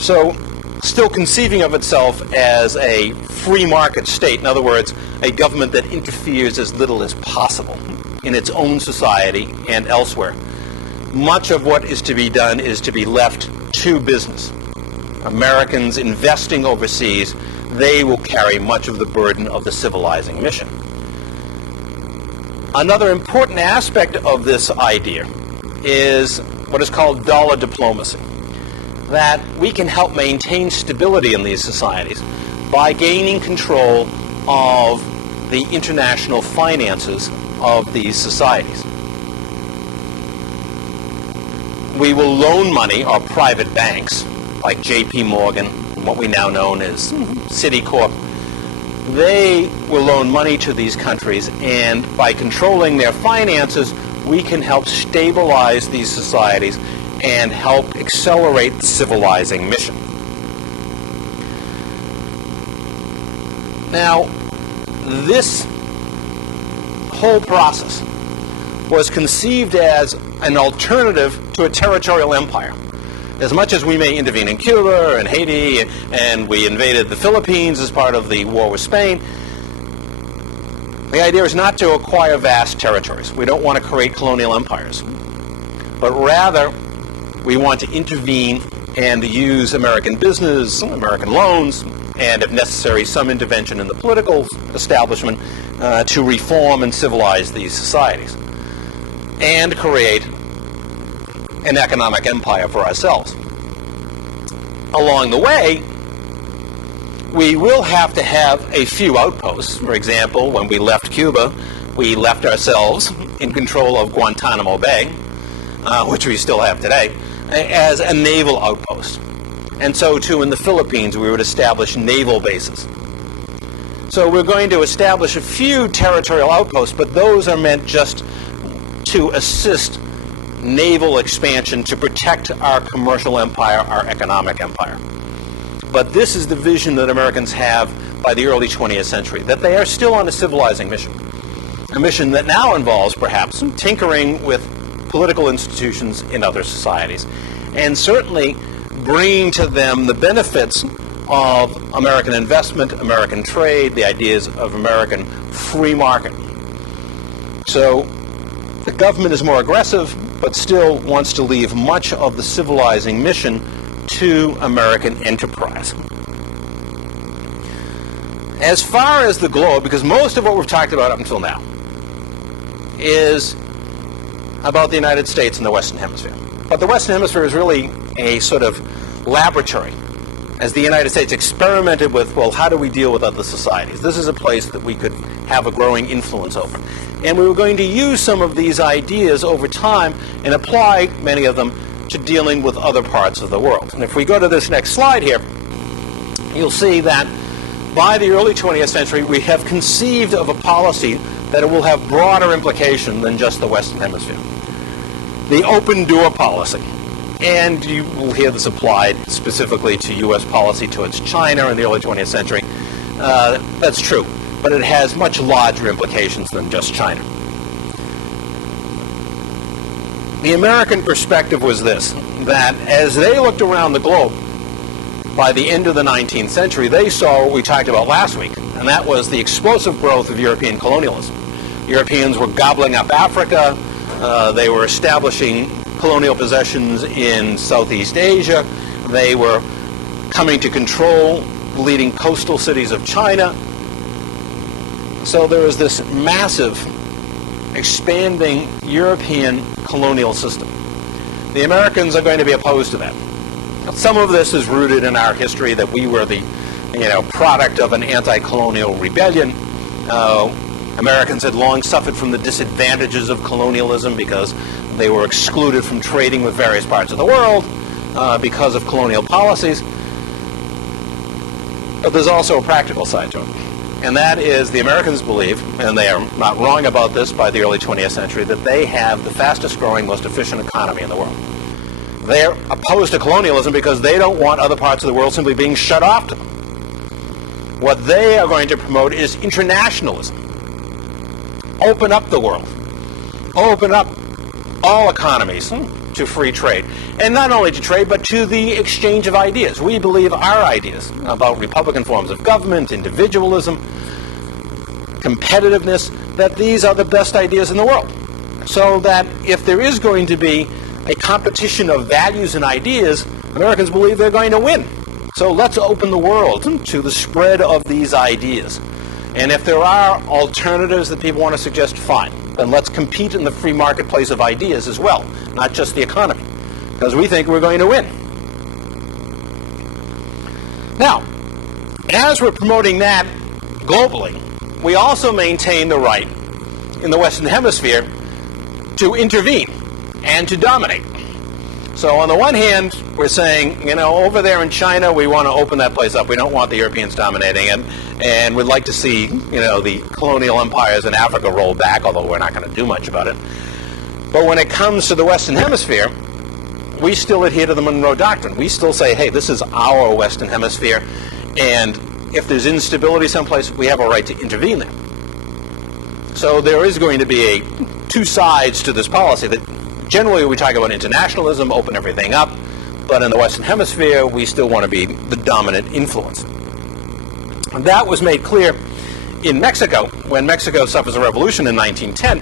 So, still conceiving of itself as a free market state, in other words, a government that interferes as little as possible in its own society and elsewhere. Much of what is to be done is to be left to business. Americans investing overseas, they will carry much of the burden of the civilizing mission. Another important aspect of this idea is what is called dollar diplomacy, that we can help maintain stability in these societies by gaining control of the international finances of these societies. We will loan money, or private banks, like J.P. Morgan, what we now know as Citicorp. They will loan money to these countries, and by controlling their finances, we can help stabilize these societies and help accelerate the civilizing mission. Now, this whole process was conceived as an alternative to a territorial empire. As much as we may intervene in Cuba and Haiti, and we invaded the Philippines as part of the war with Spain, the idea is not to acquire vast territories. We don't want to create colonial empires. But rather, we want to intervene and use American business, American loans, and if necessary, some intervention in the political establishment to reform and civilize these societies and create an economic empire for ourselves. Along the way, we will have to have a few outposts. For example, when we left Cuba, we left ourselves in control of Guantanamo Bay, which we still have today, as a naval outpost. And so too in the Philippines, we would establish naval bases. So we're going to establish a few territorial outposts, but those are meant just to assist naval expansion to protect our commercial empire, our economic empire. But this is the vision that Americans have by the early 20th century, that they are still on a civilizing mission. A mission that now involves perhaps some tinkering with political institutions in other societies, and certainly bringing to them the benefits of American investment, American trade, the ideas of American free market. So the government is more aggressive, but still wants to leave much of the civilizing mission to American enterprise. As far as the globe, because most of what we've talked about up until now is about the United States and the Western Hemisphere. But the Western Hemisphere is really a sort of laboratory, as the United States experimented with, well, how do we deal with other societies? This is a place that we could have a growing influence over. And we were going to use some of these ideas over time and apply many of them to dealing with other parts of the world. And if we go to this next slide here, you'll see that by the early 20th century, we have conceived of a policy that it will have broader implication than just the Western Hemisphere. The open door policy. And you will hear this applied specifically to U.S. policy towards China in the early 20th century. That's true, but it has much larger implications than just China. The American perspective was this, that as they looked around the globe, by the end of the 19th century, they saw what we talked about last week, and that was the explosive growth of European colonialism. Europeans were gobbling up Africa. They were establishing colonial possessions in Southeast Asia. They were coming to control the leading coastal cities of China. So there was this massive, expanding European colonial system. The Americans are going to be opposed to that. Some of this is rooted in our history that we were the product of an anti-colonial rebellion. Americans had long suffered from the disadvantages of colonialism because they were excluded from trading with various parts of the world because of colonial policies. But there's also a practical side to it. And that is the Americans believe, and they are not wrong about this by the early 20th century, that they have the fastest growing, most efficient economy in the world. They're opposed to colonialism because they don't want other parts of the world simply being shut off to them. What they are going to promote is internationalism. Open up the world. Open up all economies to free trade. And not only to trade, but to the exchange of ideas. We believe our ideas about Republican forms of government, individualism, competitiveness, that these are the best ideas in the world. So that if there is going to be a competition of values and ideas, Americans believe they're going to win. So let's open the world to the spread of these ideas. And if there are alternatives that people want to suggest, fine. Then let's compete in the free marketplace of ideas as well, not just the economy, because we think we're going to win. Now, as we're promoting that globally, we also maintain the right in the Western Hemisphere to intervene and to dominate. So on the one hand, we're saying, over there in China, we want to open that place up. We don't want the Europeans dominating it. And we'd like to see, the colonial empires in Africa roll back, although we're not going to do much about it. But when it comes to the Western Hemisphere, we still adhere to the Monroe Doctrine. We still say, hey, this is our Western Hemisphere, and if there's instability someplace, we have a right to intervene there. So there is going to be two sides to this policy. That generally we talk about internationalism, open everything up, but in the Western Hemisphere, we still want to be the dominant influence. And that was made clear in Mexico, when Mexico suffers a revolution in 1910.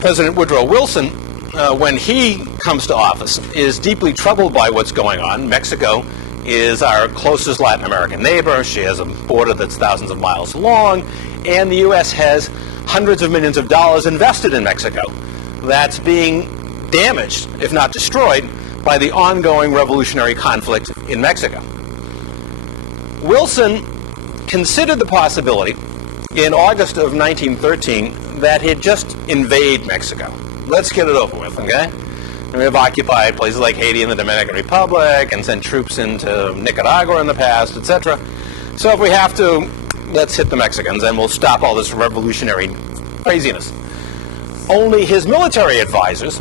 President Woodrow Wilson, when he comes to office, is deeply troubled by what's going on. Mexico is our closest Latin American neighbor. She has a border that's thousands of miles long, and the U.S. has hundreds of millions of dollars invested in Mexico. That's being damaged, if not destroyed, by the ongoing revolutionary conflict in Mexico. Wilson considered the possibility in August of 1913 that he'd just invade Mexico. Let's get it over with, okay? We have occupied places like Haiti and the Dominican Republic and sent troops into Nicaragua in the past, etc. So if we have to, let's hit the Mexicans and we'll stop all this revolutionary craziness. Only his military advisors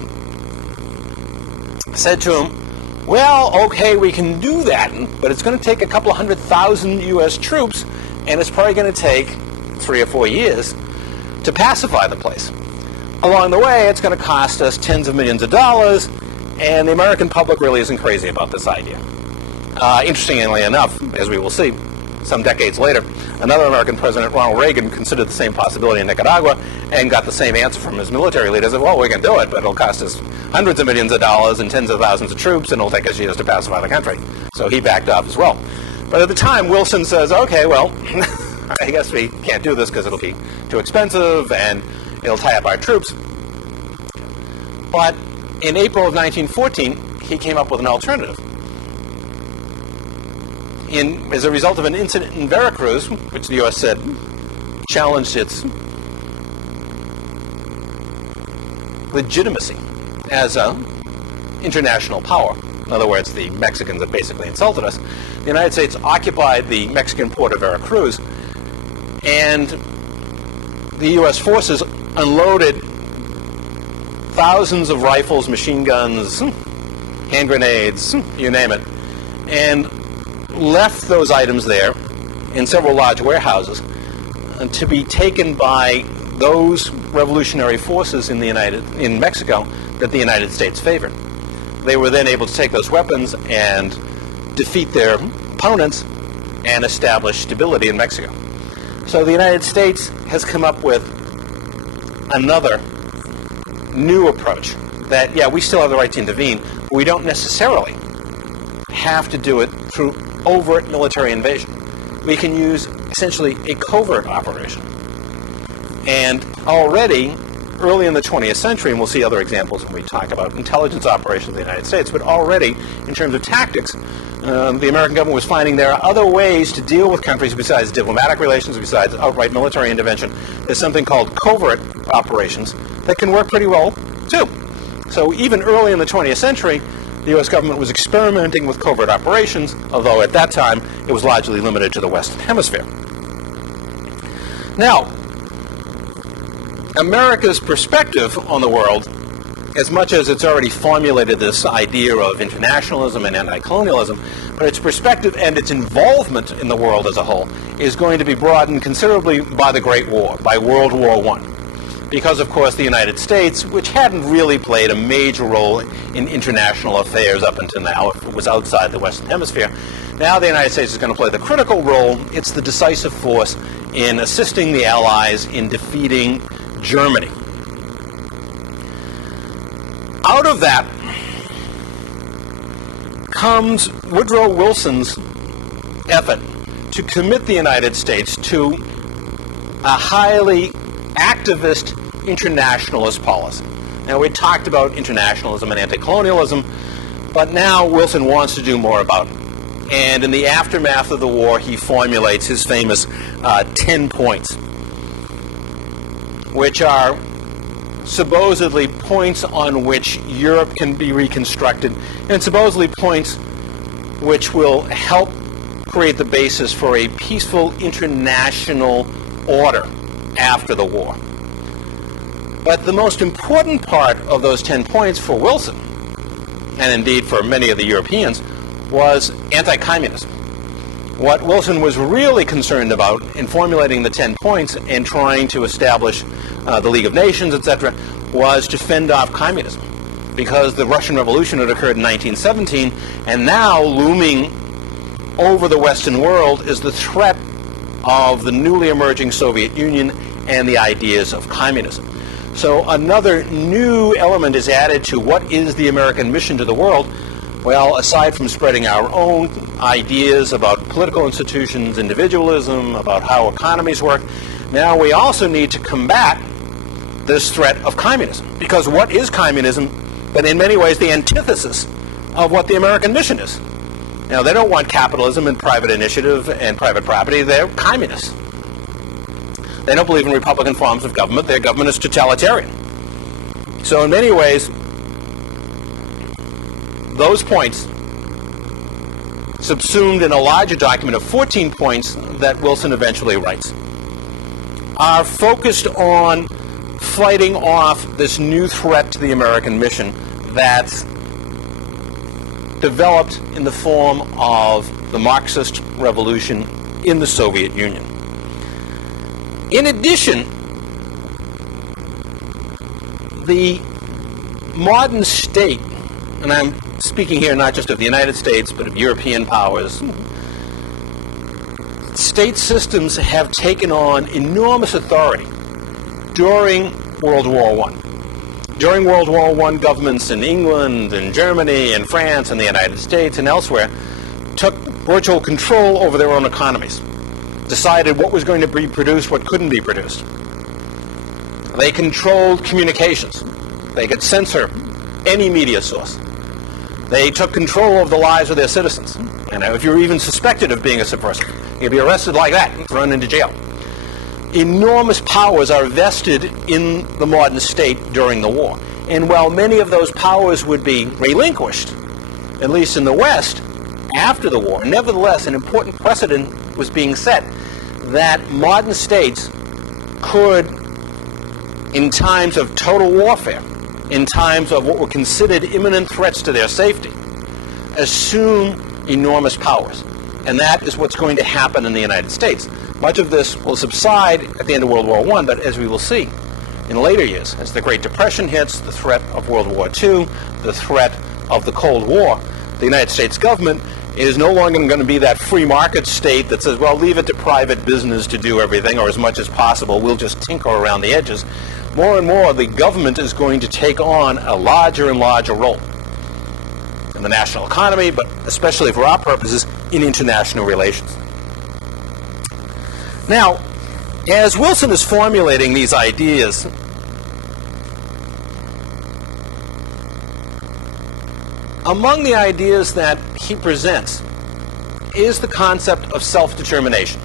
said to him, well, okay, we can do that, but it's going to take a couple of 100,000 U.S. troops, and it's probably going to take 3 or 4 years to pacify the place. Along the way, it's going to cost us tens of millions of dollars, and the American public really isn't crazy about this idea. Interestingly enough, as we will see, some decades later, another American president, Ronald Reagan, considered the same possibility in Nicaragua and got the same answer from his military leaders. Well, we can do it, but it'll cost us hundreds of millions of dollars and tens of thousands of troops, and it'll take us years to pacify the country. So he backed off as well. But at the time, Wilson says, okay, well, I guess we can't do this because it'll be too expensive and it'll tie up our troops. But in April of 1914, he came up with an alternative. As a result of an incident in Veracruz, which the U.S. said challenged its legitimacy as an international power. In other words, the Mexicans have basically insulted us. The United States occupied the Mexican port of Veracruz, and the U.S. forces unloaded thousands of rifles, machine guns, hand grenades, you name it, and left those items there in several large warehouses to be taken by those revolutionary forces in Mexico that the United States favored. They were then able to take those weapons and defeat their opponents and establish stability in Mexico. So the United States has come up with another new approach that, yeah, we still have the right to intervene, but we don't necessarily have to do it through overt military invasion. We can use essentially a covert operation. And already, early in the 20th century, and we'll see other examples when we talk about intelligence operations in the United States, but already, in terms of tactics, the American government was finding there are other ways to deal with countries besides diplomatic relations, besides outright military intervention. There's something called covert operations that can work pretty well, too. So even early in the 20th century, the U.S. government was experimenting with covert operations, although at that time it was largely limited to the Western Hemisphere. Now, America's perspective on the world, as much as it's already formulated this idea of internationalism and anti-colonialism, but its perspective and its involvement in the world as a whole is going to be broadened considerably by the Great War, by World War I. Because, of course, the United States, which hadn't really played a major role in international affairs up until now, it was outside the Western Hemisphere, now the United States is going to play the critical role. It's the decisive force in assisting the Allies in defeating Germany. Out of that comes Woodrow Wilson's effort to commit the United States to a highly activist internationalist policy. Now, we talked about internationalism and anti-colonialism, but now Wilson wants to do more about it. And in the aftermath of the war, he formulates his famous 10 points, which are supposedly points on which Europe can be reconstructed, and supposedly points which will help create the basis for a peaceful international order after the war. But the most important part of those 10 points for Wilson, and indeed for many of the Europeans, was anti-communism. What Wilson was really concerned about in formulating the 10 points and trying to establish the League of Nations, etc., was to fend off communism. Because the Russian Revolution had occurred in 1917, and now looming over the Western world is the threat of the newly emerging Soviet Union and the ideas of communism. So another new element is added to what is the American mission to the world. Well, aside from spreading our own ideas about political institutions, individualism, about how economies work, now we also need to combat this threat of communism. Because what is communism but in many ways the antithesis of what the American mission is? Now, they don't want capitalism and private initiative and private property. They're communists. They don't believe in republican forms of government. Their government is totalitarian. So in many ways, those points, subsumed in a larger document of 14 points that Wilson eventually writes, are focused on fighting off this new threat to the American mission that's developed in the form of the Marxist revolution in the Soviet Union. In addition, the modern state, and I'm speaking here not just of the United States, but of European powers, state systems have taken on enormous authority during World War I. During World War I, governments in England and Germany and France and the United States and elsewhere took virtual control over their own economies, decided what was going to be produced, what couldn't be produced. They controlled communications. They could censor any media source. They took control of the lives of their citizens. And if you're even suspected of being a subversive, you'd be arrested like that and thrown into jail. enormous powers are vested in the modern state during the war. And while many of those powers would be relinquished, at least in the West, after the war, nevertheless, an important precedent was being set that modern states could, in times of total warfare, in times of what were considered imminent threats to their safety, assume enormous powers. And that is what's going to happen in the United States. Much of this will subside at the end of World War I, but as we will see in later years, as the Great Depression hits, the threat of World War II, the threat of the Cold War, the United States government is no longer going to be that free market state that says, well, leave it to private business to do everything, or as much as possible, we'll just tinker around the edges. More and more, the government is going to take on a larger and larger role in the national economy, but especially for our purposes, in international relations. Now, as Wilson is formulating these ideas, among the ideas that he presents is the concept of self-determination.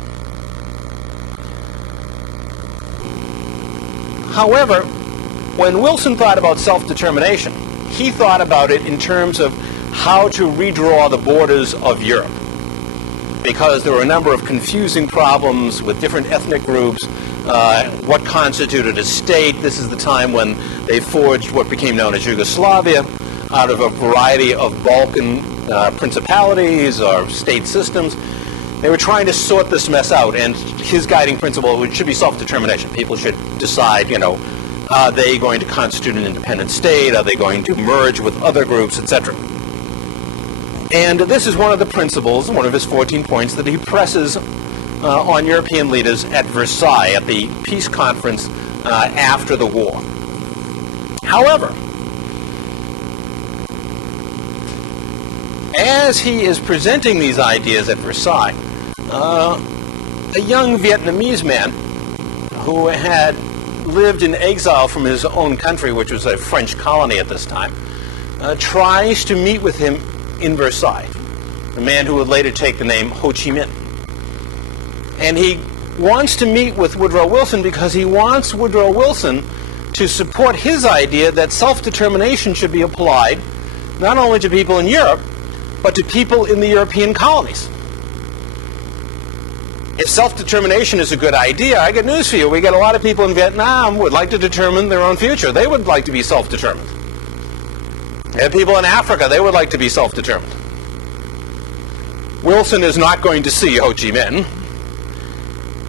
However, when Wilson thought about self-determination, he thought about it in terms of how to redraw the borders of Europe, because there were a number of confusing problems with different ethnic groups, what constituted a state. This is the time when they forged what became known as Yugoslavia out of a variety of Balkan principalities or state systems. They were trying to sort this mess out, and his guiding principle should be self-determination. People should decide, are they going to constitute an independent state? Are they going to merge with other groups, etc.? And this is one of the principles, one of his 14 points, that he presses on European leaders at Versailles, at the peace conference after the war. However, as he is presenting these ideas at Versailles, a young Vietnamese man who had lived in exile from his own country, which was a French colony at this time, tries to meet with him in Versailles, a man who would later take the name Ho Chi Minh. And he wants to meet with Woodrow Wilson because he wants Woodrow Wilson to support his idea that self-determination should be applied not only to people in Europe, but to people in the European colonies. If self-determination is a good idea, I got news for you. We got a lot of people in Vietnam would like to determine their own future. They would like to be self-determined. And people in Africa, they would like to be self-determined. Wilson is not going to see Ho Chi Minh,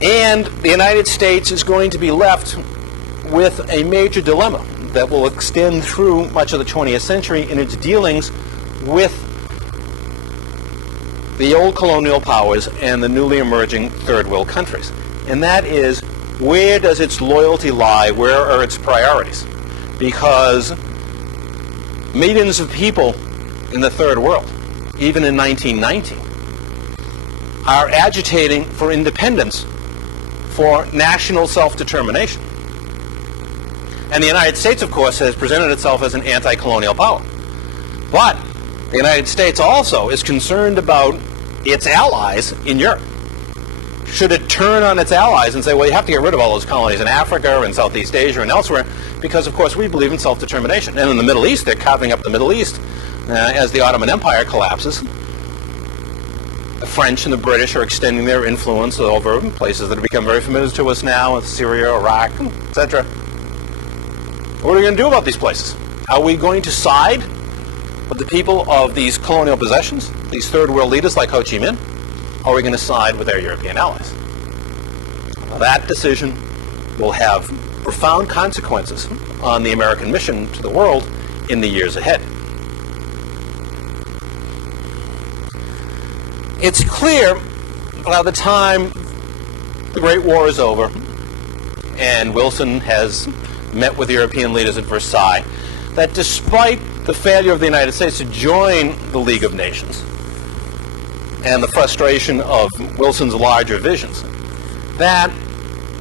and the United States is going to be left with a major dilemma that will extend through much of the 20th century in its dealings with the old colonial powers and the newly emerging third world countries. And that is, where does its loyalty lie? Where are its priorities? Because millions of people in the third world, even in 1919, are agitating for independence, for national self-determination. And the United States, of course, has presented itself as an anti-colonial power. But the United States also is concerned about its allies in Europe. Should it turn on its allies and say, well, you have to get rid of all those colonies in Africa and Southeast Asia and elsewhere, because, of course, we believe in self-determination. And in the Middle East, they're carving up the Middle East as the Ottoman Empire collapses. The French and the British are extending their influence over places that have become very familiar to us now, Syria, Iraq, etc. What are we going to do about these places? Are we going to side with the people of these colonial possessions, these third world leaders like Ho Chi Minh, or are we going to side with their European allies? Well, that decision will have profound consequences on the American mission to the world in the years ahead. It's clear by the time the Great War is over and Wilson has met with European leaders at Versailles that despite the failure of the United States to join the League of Nations and the frustration of Wilson's larger visions, that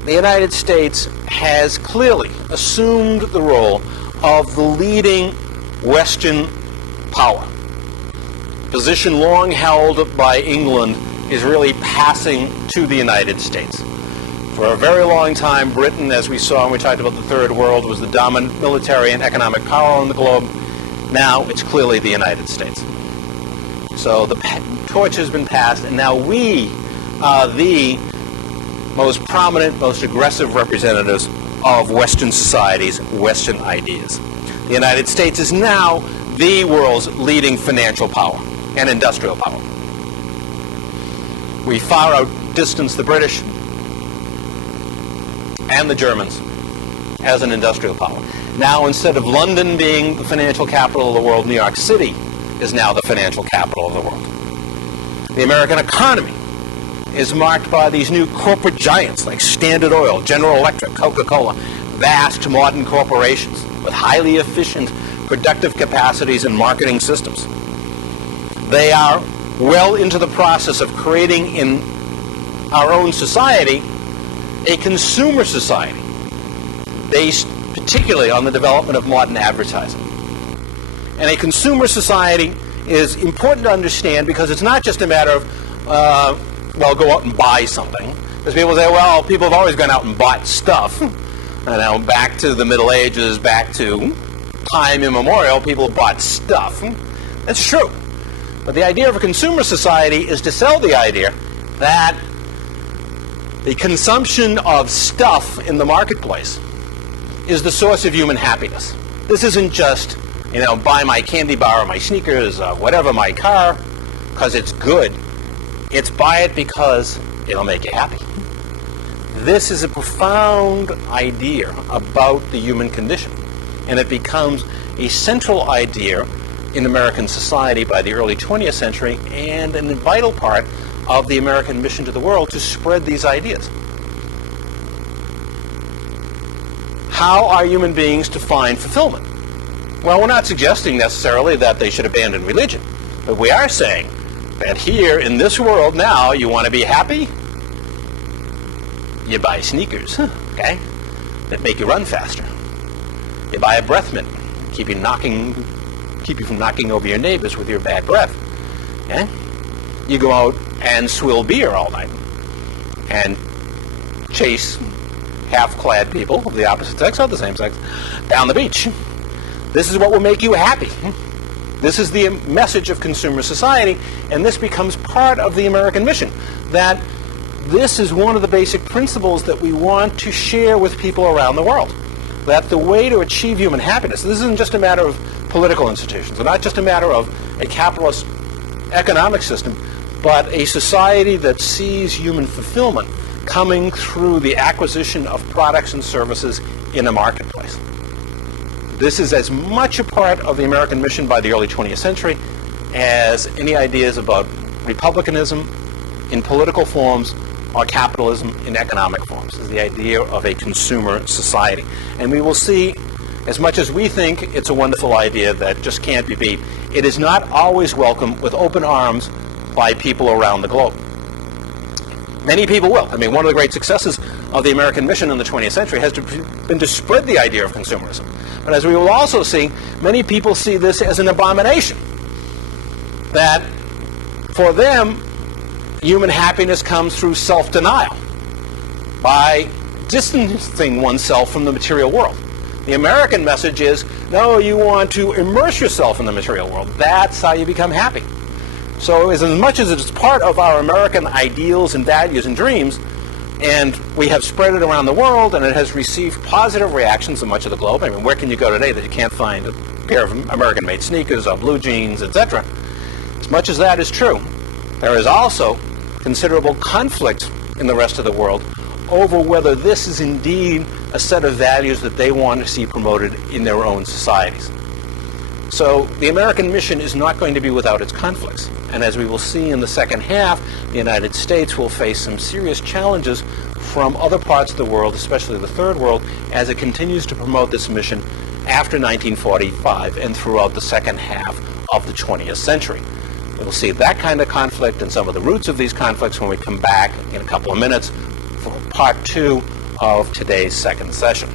the United States has clearly assumed the role of the leading Western power. The position long held by England is really passing to the United States. For a very long time, Britain, as we saw when we talked about the Third World, was the dominant military and economic power on the globe. Now it's clearly the United States. So the torch has been passed, and now we are the most prominent, most aggressive representatives of Western societies, Western ideas. The United States is now the world's leading financial power and industrial power. We far outdistance the British and the Germans as an industrial power. Now, instead of London being the financial capital of the world, New York City is now the financial capital of the world. The American economy is marked by these new corporate giants like Standard Oil, General Electric, Coca-Cola, vast modern corporations with highly efficient productive capacities and marketing systems. They are well into the process of creating in our own society a consumer society based particularly on the development of modern advertising. And a consumer society is important to understand because it's not just a matter of, go out and buy something. Because people say, well, people have always gone out and bought stuff. Now, back to the Middle Ages, back to time immemorial, people bought stuff. That's true. But the idea of a consumer society is to sell the idea that the consumption of stuff in the marketplace is the source of human happiness. This isn't just, buy my candy bar or my sneakers or whatever, my car, because it's good. It's buy it because it'll make you happy. This is a profound idea about the human condition, and it becomes a central idea in American society by the early 20th century and a vital part of the American mission to the world to spread these ideas. How are human beings to find fulfillment? Well, we're not suggesting necessarily that they should abandon religion, but we are saying that here in this world now, you want to be happy? You buy sneakers, okay, that make you run faster. You buy a breath mint, keep you from knocking over your neighbors with your bad breath. Okay? You go out and swill beer all night and chase half-clad people of the opposite sex or the same sex down the beach. This is what will make you happy. This is the message of consumer society, and this becomes part of the American mission, that this is one of the basic principles that we want to share with people around the world. That the way to achieve human happiness, this isn't just a matter of political institutions, or not just a matter of a capitalist economic system, but a society that sees human fulfillment coming through the acquisition of products and services in a marketplace. This is as much a part of the American mission by the early 20th century as any ideas about republicanism in political forms or capitalism in economic forms, is the idea of a consumer society. And we will see, as much as we think it's a wonderful idea that just can't be beat, it is not always welcome with open arms by people around the globe. Many people will. I mean, one of the great successes of the American mission in the 20th century has been to spread the idea of consumerism. But as we will also see, many people see this as an abomination. That for them, human happiness comes through self-denial, by distancing oneself from the material world. The American message is, no, you want to immerse yourself in the material world. That's how you become happy. So as much as it's part of our American ideals and values and dreams, and we have spread it around the world, and it has received positive reactions in much of the globe. I mean, where can you go today that you can't find a pair of American-made sneakers or blue jeans, etc.? As much as that is true, there is also considerable conflict in the rest of the world over whether this is indeed a set of values that they want to see promoted in their own societies. So the American mission is not going to be without its conflicts. And as we will see in the second half, the United States will face some serious challenges from other parts of the world, especially the Third World, as it continues to promote this mission after 1945 and throughout the second half of the 20th century. We'll see that kind of conflict and some of the roots of these conflicts when we come back in a couple of minutes for part 2 of today's second session.